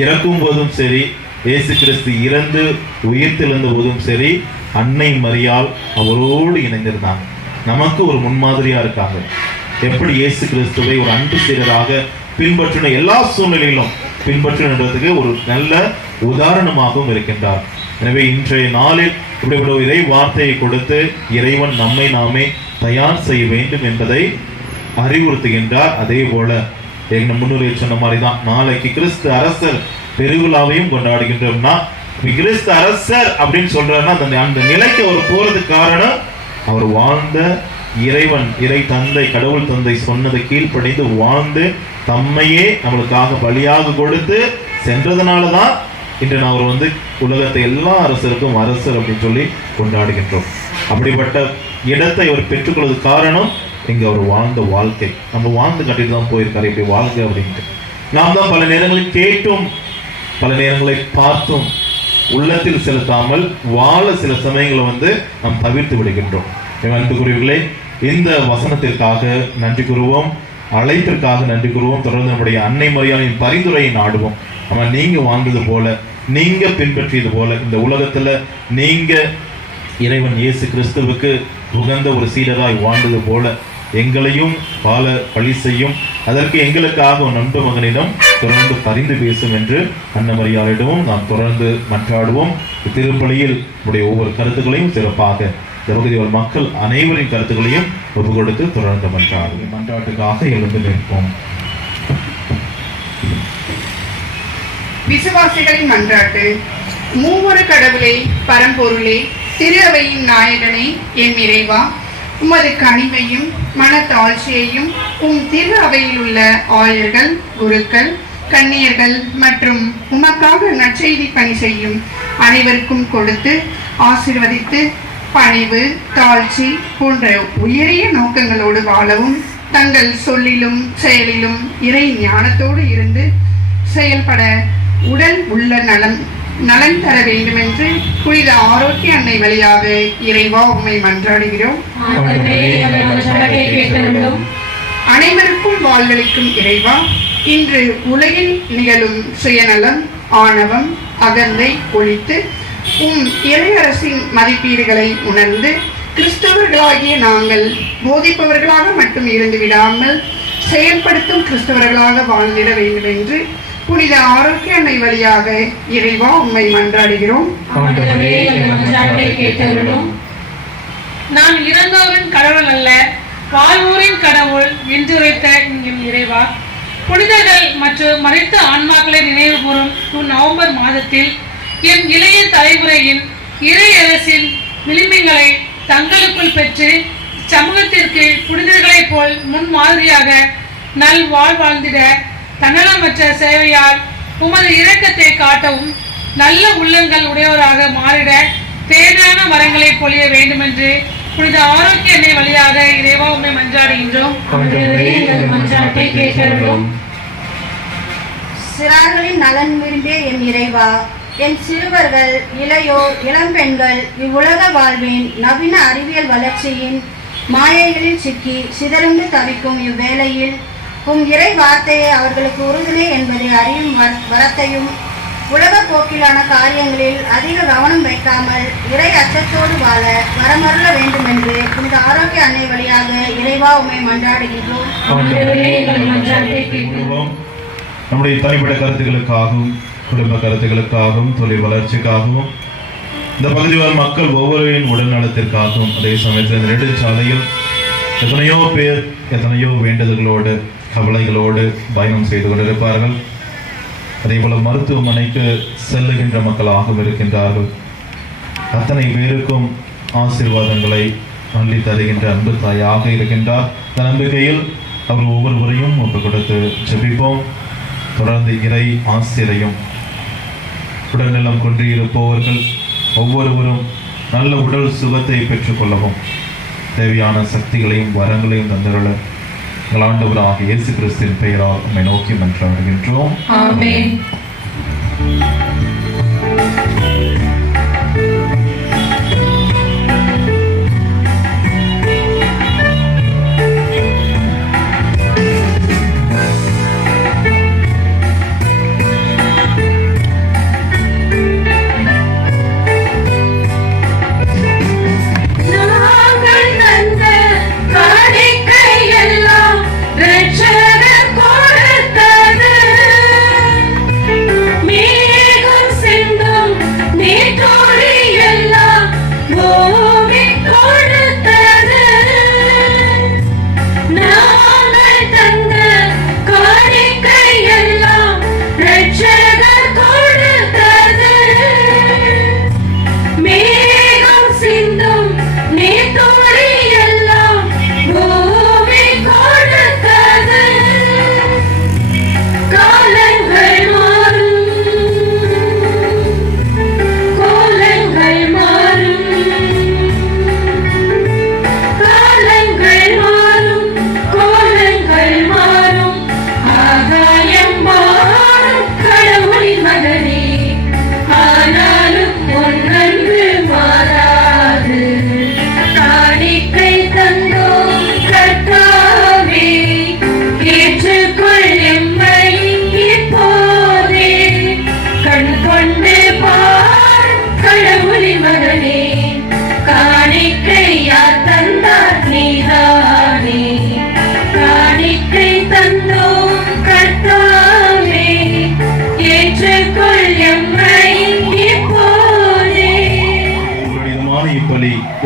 இறக்கும் போதும் சரி, இயேசு கிறிஸ்து இறந்து உயிர்த்தெழுந்த போதும் சரி, அன்னை மரியாள் அவரோடு இணைந்திருந்தாங்க. நமக்கு ஒரு முன்மாதிரியா இருக்காங்க. எப்படி இயேசு கிறிஸ்துவை ஒரு அன்பு செய்வதாக பின்பற்றணும், எல்லா சூழ்நிலையிலும் பின்பற்றணுன்றதுக்கு ஒரு நல்ல உதாரணமாகவும் இருக்கின்றார். எனவே இன்றைய நாளில் இப்படிப்பட்ட இறை வார்த்தையை கொடுத்து இறைவன் நம்மை நாமே தயார் செய்ய வேண்டும் என்பதை அறிவுறுத்துகின்றார். அதே போல எங்க முன்னுரை சொன்ன மாதிரி தான், நாளைக்கு கிறிஸ்து அரசர் பெருவிழாவையும் கொண்டாடுகின்றோம்னா, கிறிஸ்து அரசர் அப்படின்னு சொல்றாருன்னா அந்த நிலைக்கு அவர் போறதுக்கு காரணம் அவர் வாழ்ந்த இறைவன், இறை தந்தை, கடவுள் தந்தை சொன்னதை கீழ்ப்படிந்து வாழ்ந்து தம்மையே நம்மளுக்காக பலியாக கொடுத்து சென்றதுனாலதான் இன்று நான் அவர் வந்து உலகத்தை எல்லா அரசருக்கும் அரசர் அப்படின்னு சொல்லி கொண்டாடுகின்றோம். அப்படிப்பட்ட இடத்தை அவர் பெற்றுக்கொள்வது காரணம் இங்க அவர் வாழ்ந்த வாழ்க்கை. நம்ம வாழ்ந்து கட்டிட்டு தான் போயிருக்காரு இப்படி வாழ்க்கை அப்படின்ட்டு. நாம் தான் பல நேரங்களில் கேட்டும் பல நேரங்களை பார்த்தும் உள்ளத்தில் செலுத்தாமல் வாழ சில சமயங்களை வந்து நாம் தவிர்த்து விடுகின்றோம். அன்புக்குரியவர்களே, இந்த வசனத்திற்காக நன்றி கூறுவோம், அழைப்பிற்காக நன்றி கூறுவோம். தொடர்ந்து நம்முடைய அன்னை மரியாளின் பரிந்துரையை நாடுவோம். நம்ம நீங்க வாழ்ந்தது போல, நீங்க பின்பற்றியது போல, இந்த உலகத்துல நீங்க இறைவன் இயேசு கிறிஸ்துவுக்கு உகந்த ஒரு சீடராய் வாழ்ந்தது போல எங்களையும் வாழ வழி செய்யும். அதற்கு எங்களுக்காக ஒரு நண்பு மகனிடம் தொடர்ந்து பரிந்து பேசும் என்று அன்னமரியாரிடமும் நாம் தொடர்ந்து மன்றாடுவோம். திருப்பலியில் உடைய ஒவ்வொரு கருத்துக்களையும் சிறப்பாக பகுதி மக்கள் அனைவரின் கருத்துக்களையும் ஒப்பு கொடுத்து தொடர்ந்து மன்றாடுவோம். மன்றாட்டுக்காக எழுந்து நிற்போம். விசுவாசிகளின் மன்றாட்டு. மூவொரு கடவுளே, பரம்பொருளே, திரு அவையின் நாயகனே, என் இறைவா, உமது கனிமையும் மனத்தாழ்ச்சியையும் திரு அவையில் உள்ள ஆயர்கள், குருக்கள், கன்னியர்கள் மற்றும் உமக்காக நற்செய்தி பணி செய்யும் அனைவருக்கும் கொடுத்து ஆசீர்வதித்து பணிவு, தாழ்ச்சி போன்ற உயரிய நோக்கங்களோடு வாழவும், தங்கள் சொல்லிலும் செயலிலும் இறை ஞானத்தோடு இருந்து செயல்பட உடல் உள்ள நலன் தர வேண்டும் என்று புனித ஆரோக்கிய அன்னை வழியாக இறைவா உம்மை மன்றாடுகிறோம். அனைவருக்கும் வாழ்வளிக்கும் இறைவா, இன்று உலகில் நிகழும் சுயநலம், ஆணவம், அகந்தை ஒழித்து இறையரசின் மதிப்பீடுகளை உணர்ந்து கிறிஸ்தவர்களாகிய நாங்கள் போதிப்பவர்களாக மட்டும் இருந்து விடாமல் செயல்படுத்தும் கிறிஸ்தவர்களாக வாழ்ந்திட வேண்டும் என்று புனித ஆரோக்கிய அன்னை வழியாக இறைவா உம்மை மன்றாடுகிறோம். நான் இறந்தோரின் கடவுள் அல்ல, வாழ்வோரின் கடவுள் என்றுரைத்த எங்கள் இறைவா, புனிதர்கள் மற்றும் மரித்த ஆன்மாக்களை நினைவு கூறும் நவம்பர் மாதத்தில் என் இளைய தலைமுறையின் இறை அரசின் விளிம்பங்களை தங்களுக்குள் பெற்று சமூகத்திற்கு புனிதர்களைப் போல் முன்மாதிரியாக நல் வாழ்ந்திட தன்னலமற்ற சேவையால் உமது இரக்கத்தை காட்டவும் நல்ல உள்ளங்கள் உடையவராக மாறிட தேவையான வரங்களை பொழிய வேண்டும் என்று புனித ஆரோக்கிய அன்னை வழியாக இறைவா உம்மை மன்றாடுகின்றோம். சிறார்களின் நலன் விரும்பிய என் இறைவா, என் சிறுவர்கள், இளையோர், இளம்பெண்கள் இவ்வுலக வாழ்வின் நவீன அறிவியல் வளர்ச்சியின் மாயைகளில் சிக்கி சிதறந்து தவிக்கும் இவ்வேளையில் உம் இறை வார்த்தையை அவர்களுக்கு உறுதுணை என்பதை அறியும் வரத்தையும் உலக போக்கிலான காரியங்களில் அதிக கவனம் வைக்காமல் இறை அச்சத்தோடு வாழ வரமருள வேண்டும் என்று இந்த ஆரோக்கிய அன்னை வழியாக இறைவா உம்மை மன்றாடுகின்றோம். நம்முடைய தனிப்பட்ட கருத்துக்களுக்காகவும் குடும்ப கருத்துக்களுக்காகவும் தொழில் வளர்ச்சிக்காகவும் இந்த பகுதி வாழ் மக்கள் ஒவ்வொருவரின் உடல் நலத்திற்காகவும் அதே சமயத்தில் நெடுஞ்சாலையில் எத்தனையோ பேர் எத்தனையோ வேண்டுதல்களோடு கவலைகளோடு பயணம் செய்து கொண்டிருப்பார்கள். அதே போல மருத்துவமனைக்கு செல்லுகின்ற மக்களாகவும் இருக்கின்றார்கள். அத்தனை பேருக்கும் ஆசீர்வாதங்களை அள்ளி தருகின்ற அன்பு தாயாக இருக்கின்றார். இந்த நம்பிக்கையில் அவர் ஒவ்வொருவரையும் ஒப்புக் கொடுத்து ஜெபிப்போம். தொடர்ந்து இறை ஆசிரியம் உடல்நலம் கொன்றிருப்பவர்கள் ஒவ்வொருவரும் நல்ல உடல் சுகத்தை பெற்றுக்கொள்ளவும் தேவையான சக்திகளையும் வரங்களையும் தந்தருள எங்கள் ஆண்டவராகிய இயேசு கிறிஸ்துவின் பெயரால் உம்மை நோக்கி மன்றாடுகின்றோம். ஆமென்.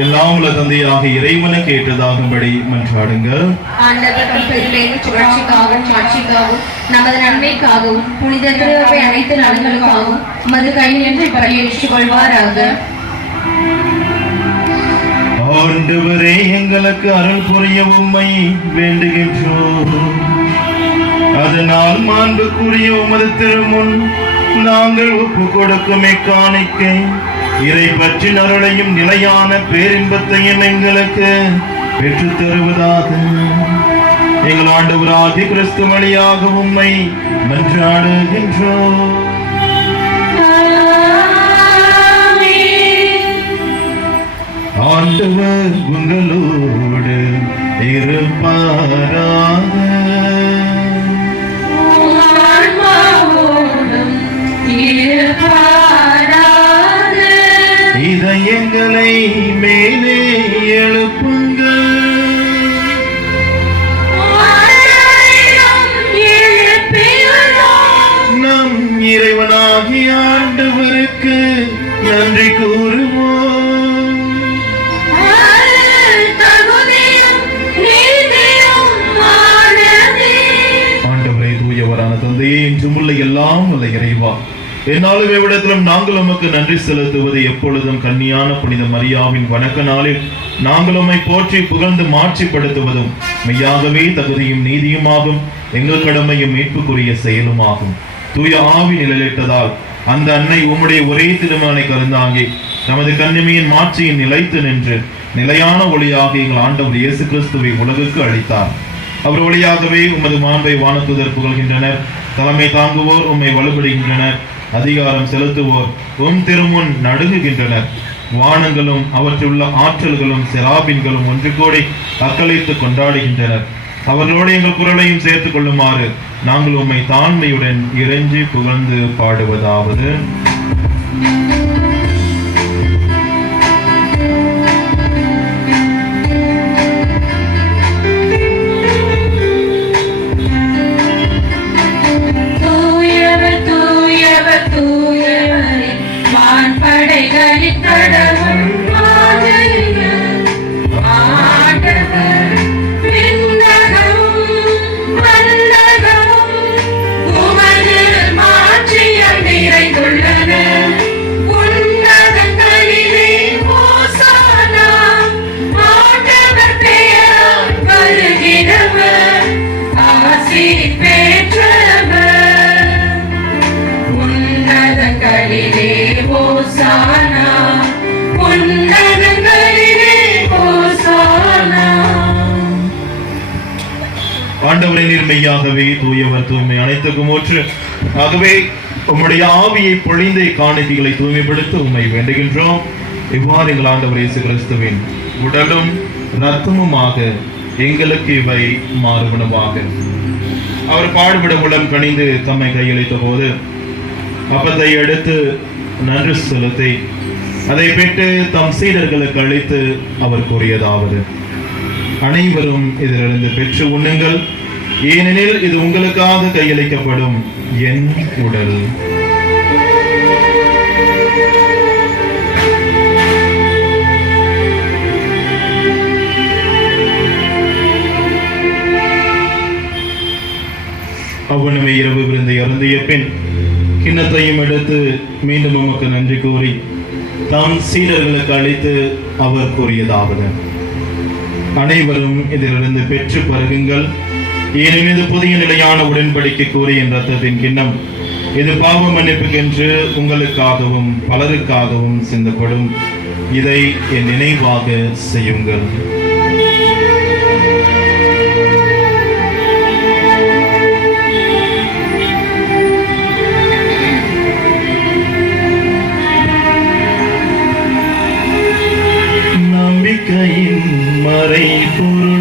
எல்லாம் உள்ள தந்தையாக இறைவனுக்கு ஏற்றதாகும்படி மன்றாடுங்கள். சுழற்சிக்காகவும் நமது நன்மைக்காகவும் புனித திருவை அனைத்து நலன்களுக்காகவும் மது கையிலிருந்து பரியேற்றுக் கொள்வாராக. ஆண்டவரே, எங்களுக்கு அருள் புரிய உம்மை வேண்டுகின்றோம். அதனால் மாண்புக்குரிய உமது திருமுன் நாங்கள் ஒப்பு கொடுக்கும் காணிக்கை இறை பற்றி அருளையும் நிலையான பேரின்பத்தையும் எங்களுக்கு பெற்றுத் தருவதாக எங்கள் ஆண்டவராகிய கிறிஸ்து வழியாக உம்மை மன்றாடுகின்றோம். ஆண்டவர் உங்களோடு இருப்பாராக. இதயங்களை மேலே எழுப்புங்கள். நம் இறைவனாகிய ஆண்டவருக்கு நன்றி கூறுவோம். ஆண்டவரே, தூயவரான தந்தையே, இன்றும் உள்ள எல்லாம் உள்ள இறைவா, என்னாலும் எவ்விடத்திலும் நாங்கள் உமக்கு நன்றி செலுத்துவது எப்பொழுதும் கன்னியான புனித மரியாவின் வணக்க நாளில் நாங்கள் உம்மை போற்றி புகழ்ந்து மாட்சிப்படுத்துவதும் மெய்யாகவே தகுதியும் நீதியுமாகும், எங்கள் கடமையும் மீட்புக்குரிய செயலுமாகும். தூய ஆவி நிழலிட்டதால் அந்த அன்னை உம்முடைய ஒரே திருமகனை கருந்தாங்கி நமது கன்னிமையின் மாட்சியின் நிலைத்து நின்று நிலையான ஒளியாக எங்கள் ஆண்டவர் இயேசு கிறிஸ்துவை உலகுக்கு அளித்தார். அவர் வழியாகவே உமது மாண்பை வானத்துதர் புகழ்கின்றனர். தலைமை தாங்குவோர் உம்மை வலுப்படுகின்றனர். அதிகாரம் செலுத்துவோர் உம் திருமுன் நடுங்குகின்றனர். வானங்களும் அவற்றுள்ள ஆற்றல்களும் செராபின்களும் ஒன்று கூடி அக்களித்து கொண்டாடுகின்றனர். அவர்களோடு எங்கள் குரலையும் சேர்த்துக் கொள்ளுமாறு நாங்கள் உம்மை தாழ்மையுடன் இறைஞ்சி புகழ்ந்து பாடுவதாவது. ஆண்டவரே, நீர் மெய்யாகவே தூயவர், தூய்மை அனைத்துக்கும் ஊற்று. ஆகவே உம்முடைய ஆவியை பொழிந்த காணிக்கைகளை தூய்மைப்படுத்த உம்மை வேண்டுகின்றோம். இவ்வாறு எங்கள் ஆண்டவர் இயேசு கிறிஸ்துவின் உடலும் இரத்தமுமாக எங்களுக்கு இவை மாறுவனவாக. அவர் பாடுபட உளம் கனிந்து தம்மை கையளித்த போது அப்பத்தை எடுத்து நன்றி செலுத்தி அதை பெற்று தம் சீடர்களுக்கு அளித்து அவர் கூறியதாவது: அனைவரும் இதிலிருந்து பெற்று உண்ணுங்கள், ஏனெனில் இது உங்களுக்காக கையளிக்கப்படும் என் உடல். அவ்வளவு இரவு விருந்தை அருந்திய பின் கிண்ணத்தையும் எடுத்து மீண்டும் உமக்கு நன்றி கூறி தாம் சீடர்களுக்கு அளித்து அவர் கூறியதாவது: அனைவரும் இதிலிருந்து பெற்று பருகுங்கள், ஏனெனில் இது புதிய நிலையான உடன்படிக்கை கூறிய என் ரத்தத்தின் கிண்ணம். இது பாவ மன்னிப்புக்கென்று உங்களுக்காகவும் பலருக்காகவும் சிந்தப்படும். இதை என் நினைவாக செய்யுங்கள். நம்பிக்கையின் மறைபொருள்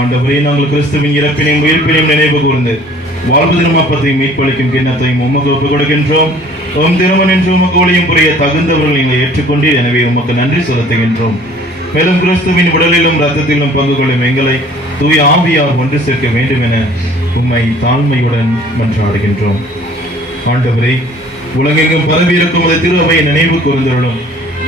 ஆண்டவரே, நாங்கள் கிறிஸ்துவின் இறப்பினையும் உயிர்ப்பினையும் நினைவு கூர்ந்து வாழ்வு திருமப்பத்தையும் மீட்பளிக்கும் கிண்ணத்தையும் உமக்கு ஒப்புக் கொடுக்கின்றோம். உம் திருமன் என்று உமக்கு ஒளியும் புரிய தகுந்தவர்கள் நீங்கள் ஏற்றுக்கொண்டீர். எனவே உமக்கு நன்றி செலுத்துகின்றோம். மேலும் கிறிஸ்துவின் உடலிலும் இரத்தத்திலும் பங்கு கொள்ளும் எங்களை தூய ஆவியார் ஒன்று சேர்க்க வேண்டும் என உம்மை தாழ்மையுடன் மன்றாடுகின்றோம். ஆண்டவரே, உலகெங்கும் பரவி இருக்கும் அந்த திரு அவையை நினைவு கூர்ந்தருளும்.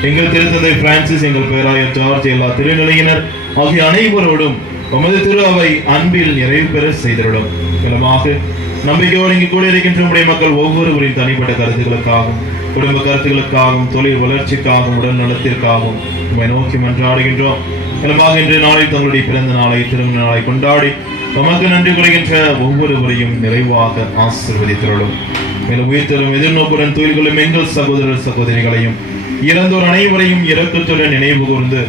எங்கள் திருத்தந்தை பிரான்சிஸ், எங்கள் பேராயர் ஜார்ஜ், எல்லா திருநிலையினர் ஆகிய அனைவரோடும் உமது திரு அவை அன்பில் நிறைவு பெற செய்திருடும். மூலமாக நம்பிக்கையோடு இங்கு கூட இருக்கின்ற உடைய மக்கள் ஒவ்வொருவரின் தனிப்பட்ட கருத்துக்களுக்காகவும் குடும்ப கருத்துக்களுக்காகவும் தொழில் வளர்ச்சிக்காகவும் உடல் நலத்திற்காகவும் உம்மை நோக்கி மன்றாடுகின்றோம். மூலமாக இன்றைய நாளில் தங்களுடைய பிறந்த நாளை திருமண நாளை கொண்டாடி உமக்கு நன்றி கூறுகின்ற ஒவ்வொருவரையும் நிறைவாக ஆசீர்வதித்திருளும். மேலும் உயிர்த்தலும் எதிர்நோக்குடன் துயில் கொள்ளும் எங்கள் சகோதரர் சகோதரிகளையும் இறந்தோர் அனைவரையும் இரக்கத்துடன் நினைவு கூர்ந்து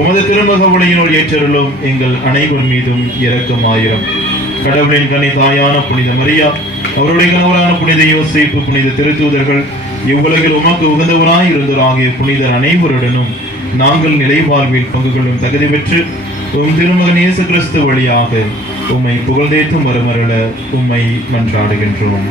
உமது திருமக ஒளியினுள் ஏற்றருளும். எங்கள் அனைவர் மீதும் இரக்கமாயிரம். கடவுளின் கனி தாயான புனித மரியா, அவருடைய கணவரான புனித யோசேப்பு, புனித திருத்தூதர்கள், இவ்வுலகில் உமக்கு உகந்தவராய் இருந்தோராகிய புனிதர் அனைவருடனும் நாங்கள் நிலை வாழ்வில் பங்கு கொள்ளும் தகுதி பெற்று உம் திருமகன் இயேசு கிறிஸ்து வழியாக உம்மை புகழ்ந்தேற்றும் மறுமருள உம்மை மன்றாடுகின்றோம்.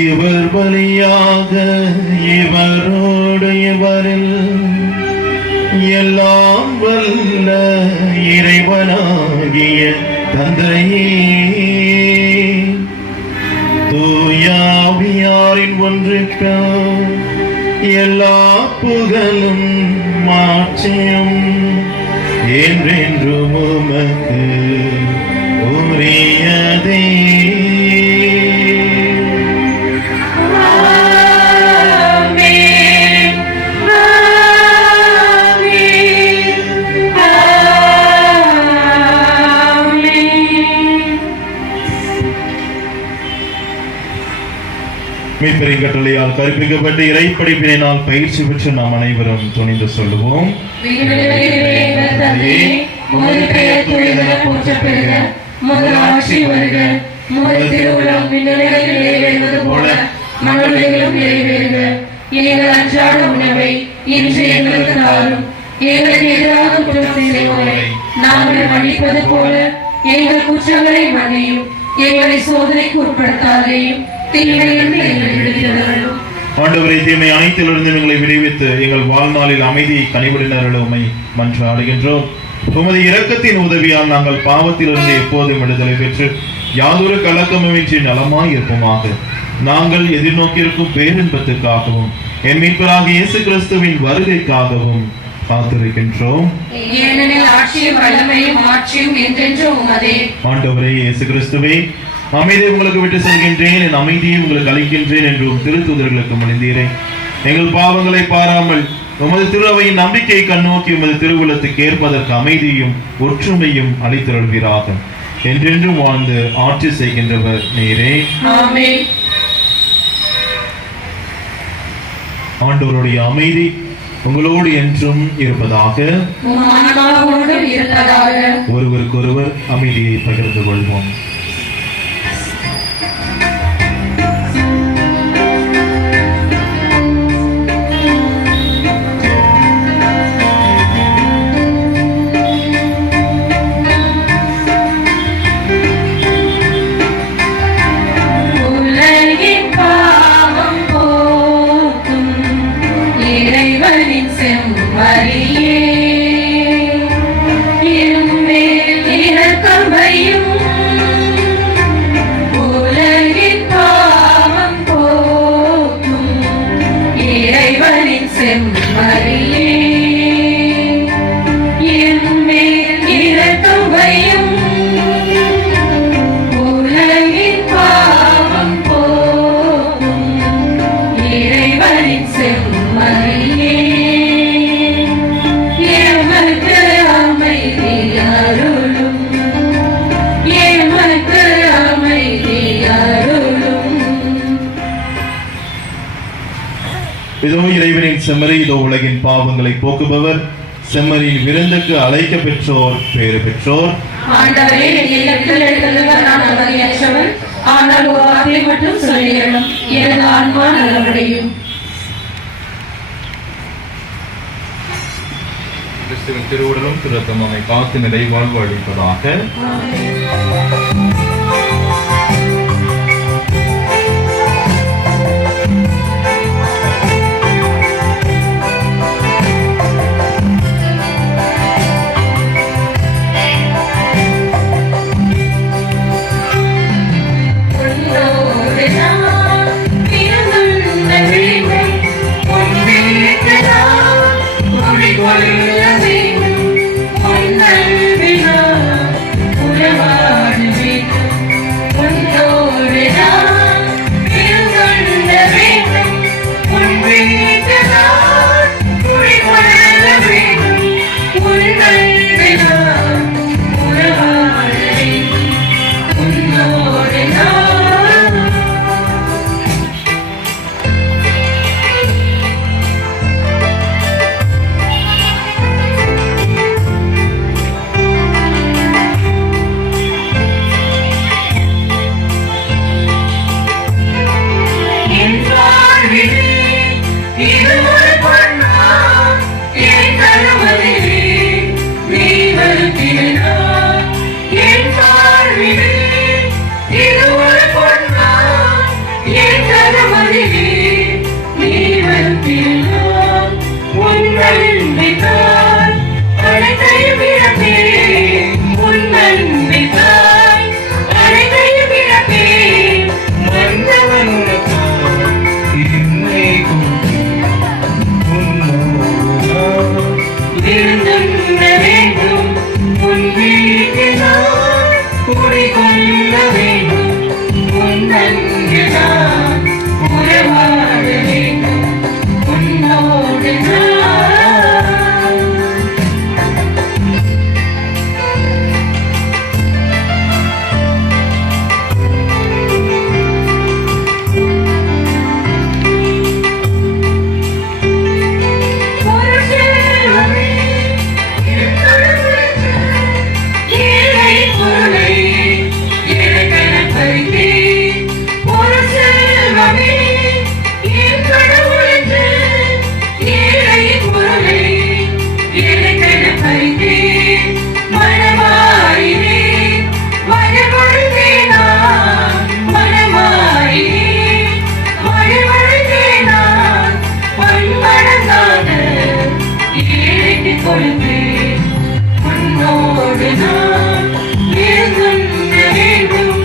இவர் வழியாக இவரோடு இவரில் எல்லாம் வல்ல இறைவனாகிய தந்தையே, தூயாவியாரின் ஒன்றுக்கு எல்லா புகழும் மாட்சியும் என்றென்றும் உமக்கு உரியதே. மீட்பரின் கட்டளையால் கற்பிக்கப்பட்ட இறைப்படிப்பினால் பயிற்சி பெற்று நாம் அனைவரும் துணிந்து சொல்லுவோம். உமது பெயர் தூயதென போற்றப் பெறுக. உமது ஆட்சி வருக. உமது திருவுளம் விண்ணுலகில் நிறைவேறுவது போல மண்ணுலகிலும் நிறைவேறுக. எங்கள் அன்றாட உணவை இன்று எங்களுக்கு தாரும். எங்களுக்கு எதிராக குற்றம் செய்வோரை நாங்கள் மன்னிப்பது போல எங்கள் குற்றங்களை மன்னியும். எங்களை சோதனைக்கு உட்படுத்தாதையும் தீமையிலிருந்து எங்களை விடுவித்தருளும். ஆண்டவரை, தீமை அனைத்திலிருந்து எங்களை விடுவித்து எங்கள் வாழ்நாளில் அமைதியை கனிவிடினருளுமை மன்றாடுகின்றோம். உமது இரக்கத்தின் உதவியால் நாங்கள் பாவத்திலிருந்து எப்போதும் விடுதலை பெற்று யாதொரு கலக்கமின்றி நலமாய் இருப்போமாக. நாங்கள் எதிர்நோக்கியிருக்கும் பேரின்பத்துக்காகவும் என் மீட்பராகிய இயேசு கிறிஸ்துவின் வருகைக்காகவும் காத்திருக்கின்றோம். ஏனெனில் ஆட்சியும் வல்லமையும் ஆட்சியும் என்றென்றும் உமதே. ஆண்டவரே இயேசு கிறிஸ்துவே, அமைதியை உங்களுக்கு விட்டு செல்கின்றேன், என் அமைதியை உங்களுக்கு அளிக்கின்றேன் என்றும் திருத்தூதர்களுக்கு மொழிந்தீரேன். எங்கள் பாவங்களை பாராமல் உமது திருவையின் நம்பிக்கையை கண்ணோக்கி உமது திருவுலத்துக்கு ஏற்பதற்கு அமைதியும் ஒற்றுமையும் அளித்தருள்வீராக. என்றென்றும் வாழ்ந்து ஆட்சி செய்கின்றவர் நீரே. ஆமென். ஆண்டவருடைய அமைதி உங்களோடு என்றும் இருப்பதாக. உம் ஆன்மாவோடும் இருப்பதாக. ஒருவருக்கொருவர் அமைதியை பகிர்ந்து கொள்வோம். உலகின் பாவம் போக்கும் இறைவனின் செம்மறியே, எம்மேல் இரக்கம் வையும். உலகின் பாவம் போக்கும் இறைவனின் செம்மறியே, எம்மேல் இரக்கம் வையும். உலகின் பாவம் போக்கும் இறைவனின் செம்மறியே, எமக்கு அமைதி அருளும். எமக்கு அமைதி அருளும். இதோ இறைவனின் செம்மறி, இதோ உலகின் பாவங்களை போக்குபவர். செம்மறியின் விருந்துக்கு அழைக்க பெற்றோர் பேறு பெற்றோர். ஆண்டவரே, என் இல்லத்தில் எழுந்தவர் நான் அவதியற்றவன். ஆனால் ஒரு வார்த்தை மட்டும் சொல்லிடணும், எனது ஆன்மா நலமடையும். கிறிஸ்துவின் திருவுடலும் திருத்தம் நம்மை காத்து நிலை வாழ்வு அளிப்பதாக. உன்னோடு நான் பிறந்துள்ள வேளை, உன் வீட்டில் நான் குடிகொள்ள வேண்டும். உன் அன்பில் நான் உறவாட வேண்டும். உன்னோடு நான் பிறந்துள்ள வேண்டும். உன் வீட்டில் நான் குடிகொள்ள வேண்டும். உன் அன்பில் நான் உறவாட வேண்டும். உன்னோடு நான். என் வாழ்விலே இது ஒரு பொன்னாள். என் கருவறையிலே நீ வருகிறாய். என் வாழ்விலே இது ஒரு பொன்னாள். என் கருவறையிலே நீ வருகிறாய். உன் அன்பிற்காய் அனைத்தையும் இழப்பேன். உன் அன்பிற்காய் அனைத்தையும் இழப்பேன். வந்தவன் விருந்துண்ண வேண்டும். உன் நான் விருந்துண்ண வேண்டும்.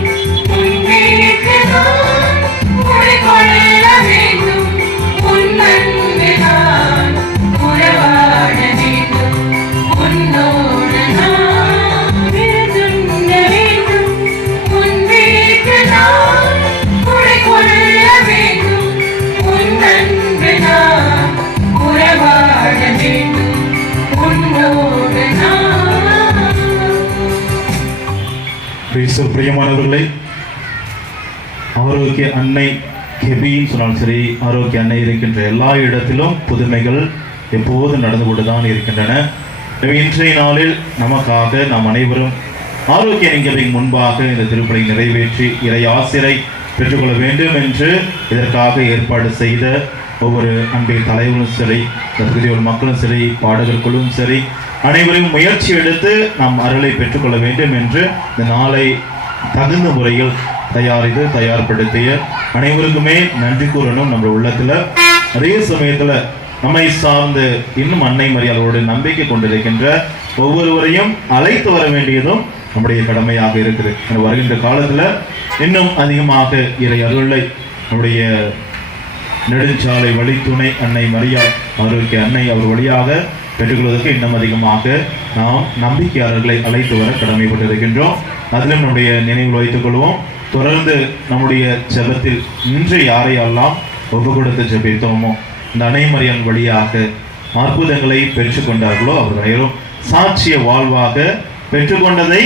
உன் வீட்டு நான் குடிகொள்ள வேண்டும். உன் அன்பு நான் உறவாட வேண்டும். உன்னோடு நான் விருந்துண்ண வேண்டும். உன் வீட்டு நான் குடிகொள்ள வேண்டும். உன் அன்பு நான் உறவாட வேண்டும். உன்னோடு நான். கிறிஸ்துவுக்குள் பிரியமானவர்களே, ஆரோக்கிய அன்னை கெபின்னு சொன்னாலும் சரி, ஆரோக்கிய அன்னை இருக்கின்ற எல்லா இடத்திலும் புதுமைகள் எப்போதும் நடந்து கொண்டுதான் இருக்கின்றன. இன்றைய நாளில் நமக்காக நாம் அனைவரும் ஆரோக்கிய அன்னை முன்பாக இந்த திருப்பலி நிறைவேற்றி இறை ஆசிரை பெற்றுக்கொள்ள வேண்டும் என்று இதற்காக ஏற்பாடு செய்த ஒவ்வொரு அன்பை தலைவர்களும் சரி, பகுதியோர் மக்களும் சரி, பாடகர் குழுவும் சரி, அனைவரும் முயற்சி எடுத்து நாம் அருளை பெற்றுக்கொள்ள வேண்டும் என்று இந்த நாளை தகுந்த முறையில் தயார்படுத்திய அனைவருக்குமே நன்றி கூறணும் நம்ம உள்ளத்துல. அதே சமயத்துல நம்மை சார்ந்து இன்னும் அன்னை மரியாதையோடு நம்பிக்கை கொண்டிருக்கின்ற ஒவ்வொருவரையும் அழைத்து வர வேண்டியதும் நம்முடைய கடமையாக இருக்குது. வருகின்ற காலத்துல இன்னும் அதிகமாக இறை அருளை நம்முடைய நெடுஞ்சாலை வழித்துணை அன்னை மரியாள் ஆரோக்கிய அன்னை அவர் வழியாக பெற்றுக்கொள்வதற்கு இன்னும் அதிகமாக நாம் நம்பிக்கையாளர்களை அழைத்து வர கடமைப்பட்டிருக்கின்றோம். அதிலும் நம்முடைய நினைவில் வைத்துக் கொள்வோம். தொடர்ந்து நம்முடைய ஜெபத்தில் இன்று யாரையெல்லாம் ஒப்பு கொடுத்து ஜெபித்தோமோ, இந்த அன்னை மரியாள் வழியாக அற்புதங்களை பெற்றுக்கொண்டார்களோ அவர்கள் அனைவரும் சாட்சிய வாழ்வாக பெற்றுக்கொண்டதை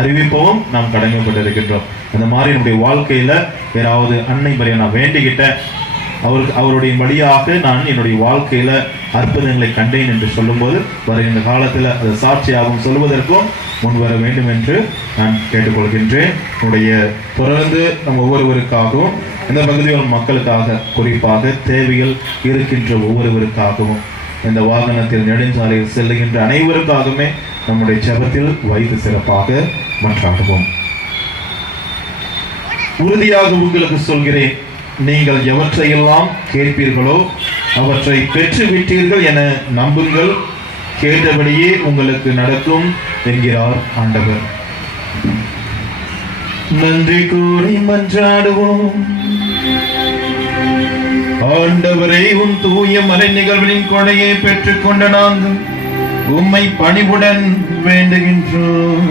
அறிவிப்பவும் நாம் கடமைப்பட்டிருக்கின்றோம். அந்த மாதிரி நம்முடைய வாழ்க்கையில யாராவது அன்னை மரியாள் நான் வேண்டிக்கிட்டேன், அவருடைய வழியாக நான் என்னுடைய வாழ்க்கையில அற்புதங்களை கண்டேன் என்று சொல்லும்போது வருகின்ற காலத்தில் அது சாட்சியாகவும் சொல்வதற்கும் முன்வர வேண்டும் என்று நான் கேட்டுக்கொள்கின்றேன். உடைய தொடர்ந்து நம் ஒவ்வொருவருக்காகவும் இந்த பகுதியில் மக்களுக்காக குறிப்பாக தேவைகள் இருக்கின்ற ஒவ்வொருவருக்காகவும் இந்த வாகனத்தில் நெடுஞ்சாலையில் செல்லுகின்ற அனைவருக்காகவுமே நம்முடைய ஜெபத்தில் வைத்து சிறப்பாக மன்றாடுவோம். உறுதியாக உங்களுக்கு சொல்கிறேன், நீங்கள் எவற்றையெல்லாம் கேட்பீர்களோ அவற்றை பெற்று விட்டீர்கள் என நம்புங்கள், கேட்டபடியே உங்களுக்கு நடக்கும் என்கிறார் ஆண்டவர். நன்றி கூறி மன்றாடுவோம். ஆண்டவரே, உன் தூய மறை நிகழ்வின் கொடையை பெற்றுக் கொண்ட நாங்கள் உம்மை பணிவுடன் வேண்டுகின்றோம்.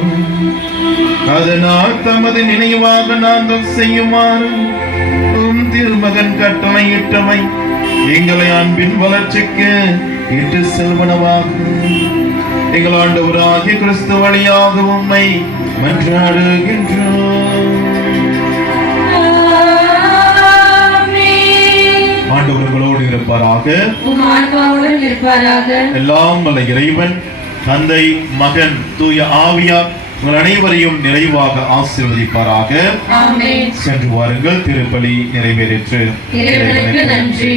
அதனால் தமது நினைவாக நாங்கள் செய்யுமாறு உம் திருமகன் கட்டளையிட்டமை எங்களை அன்பின் வளர்ச்சிக்கு இட்டு செல்வனவாக எங்கள் ஆண்டவராகிய கிறிஸ்து வழியாக உம்மை மன்றாடுகின்றோம். ஆண்டவர்களோடு இருப்பாராக, எல்லாம் வல்ல இறைவன் தந்தை, மகன், தூய ஆவியார் உங்கள் அனைவரையும் நிறைவாக ஆசீர்வதிப்பாராக. சென்று வாருங்கள், திருப்பலி நிறைவேறிற்று. நன்றி.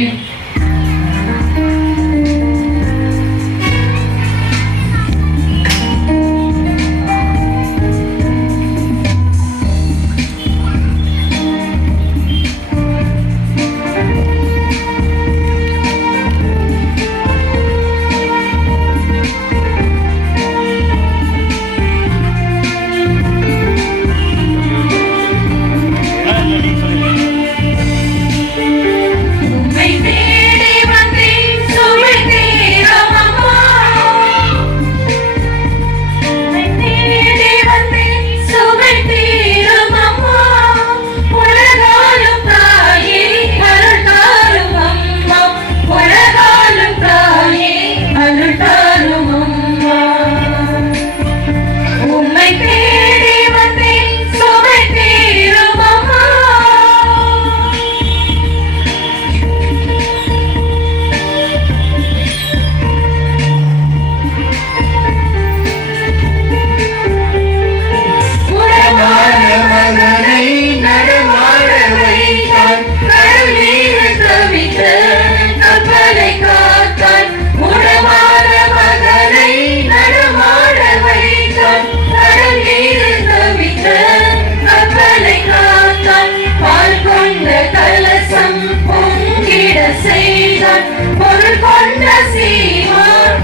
பொருள் கொண்ட சீமான்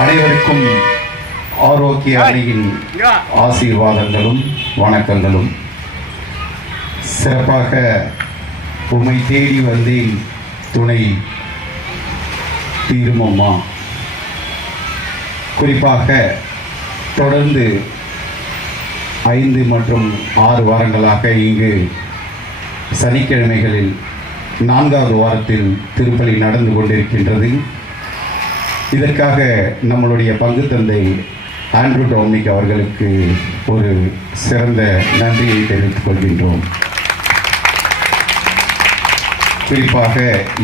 அனைவருக்கும் ஆரோக்கிய அணியின் ஆசீர்வாதங்களும் வணக்கங்களும். சிறப்பாக உம்மை தேடி வந்தேன் துணை தீருமம்மா. குறிப்பாக தொடர்ந்து 5 மற்றும் 6 வாரங்களாக இங்கு சனிக்கிழமைகளில் 4வது வாரத்தில் திருப்பலி நடந்து கொண்டிருக்கின்றது. இதற்காக நம்மளுடைய பங்கு தந்தை ஆண்ட்ரூ டொமினிக் அவர்களுக்கு ஒரு சிறந்த நன்றியை தெரிவித்துக் கொள்கின்றோம். குறிப்பாக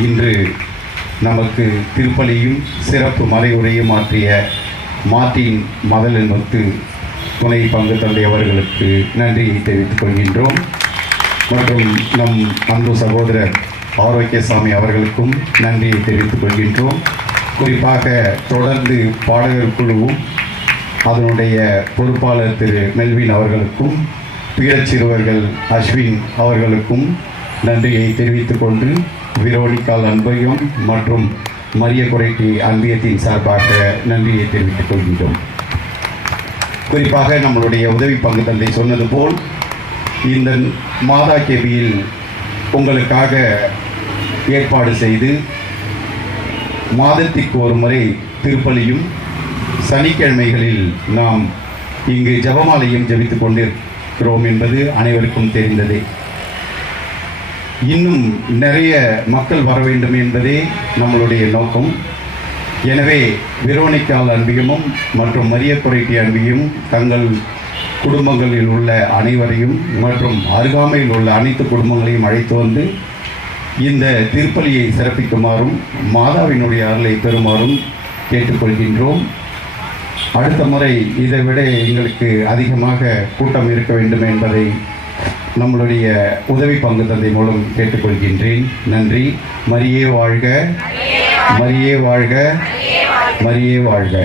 இன்று நமக்கு திருப்பலியும் சிறப்பு மறைவுரையும் ஆற்றிய மார்ட்டின் மதலன்முத்து துணை பங்கு தந்தை அவர்களுக்கு நன்றியை தெரிவித்துக் கொள்கின்றோம். மற்றும் நம் அன்பு சகோதரர் ஆரோக்கியசாமி அவர்களுக்கும் நன்றியை தெரிவித்துக் கொள்கின்றோம். குறிப்பாக தொடர்ந்து பாடகர் குழுவும் அதனுடைய பொறுப்பாளர் திரு மெல்வின் அவர்களுக்கும் பீடச்சிறுவர்கள் அஸ்வின் அவர்களுக்கும் நன்றியை தெரிவித்துக் கொண்டு விரோனிகால் அன்பையும் மற்றும் மரிய குறைட்டி அன்பியத்தின் சார்பாக நன்றியை தெரிவித்துக் கொள்கின்றோம். குறிப்பாக நம்மளுடைய உதவி பங்கு தந்தை சொன்னது போல் இந்த மாதா கேபியில் உங்களுக்காக ஏற்பாடு செய்து மாதத்திற்கு ஒரு முறை திருப்பலியும் சனிக்கிழமைகளில் நாம் இங்கு ஜெபமாலையும் ஜெபித்துக் கொண்டிருக்கிறோம் என்பது அனைவருக்கும் தெரிந்ததே. இன்னும் நிறைய மக்கள் வர வேண்டும் என்பதே நம்மளுடைய நோக்கம். எனவே விரோனிக்கால் அன்பியமும் மற்றும் மரிய குறைட்டி அன்பியும் தங்கள் குடும்பங்களில் உள்ள அனைவரையும் மற்றும் அருகாமையில் உள்ள அனைத்து குடும்பங்களையும் அழைத்து வந்து இந்த திருப்பலியை சிறப்பிக்குமாறும் மாதாவினுடைய அருளை பெறுமாறும் கேட்டுக்கொள்கின்றோம். அடுத்த முறை இதை விட எங்களுக்கு அதிகமாக கூட்டம் இருக்க வேண்டும் என்பதை நம்மளுடைய உதவி பங்கு தந்தை மூலம் கேட்டுக்கொள்கின்றேன். நன்றி. மரியே வாழ்க, மரியே வாழ்க, மரியே வாழ்க.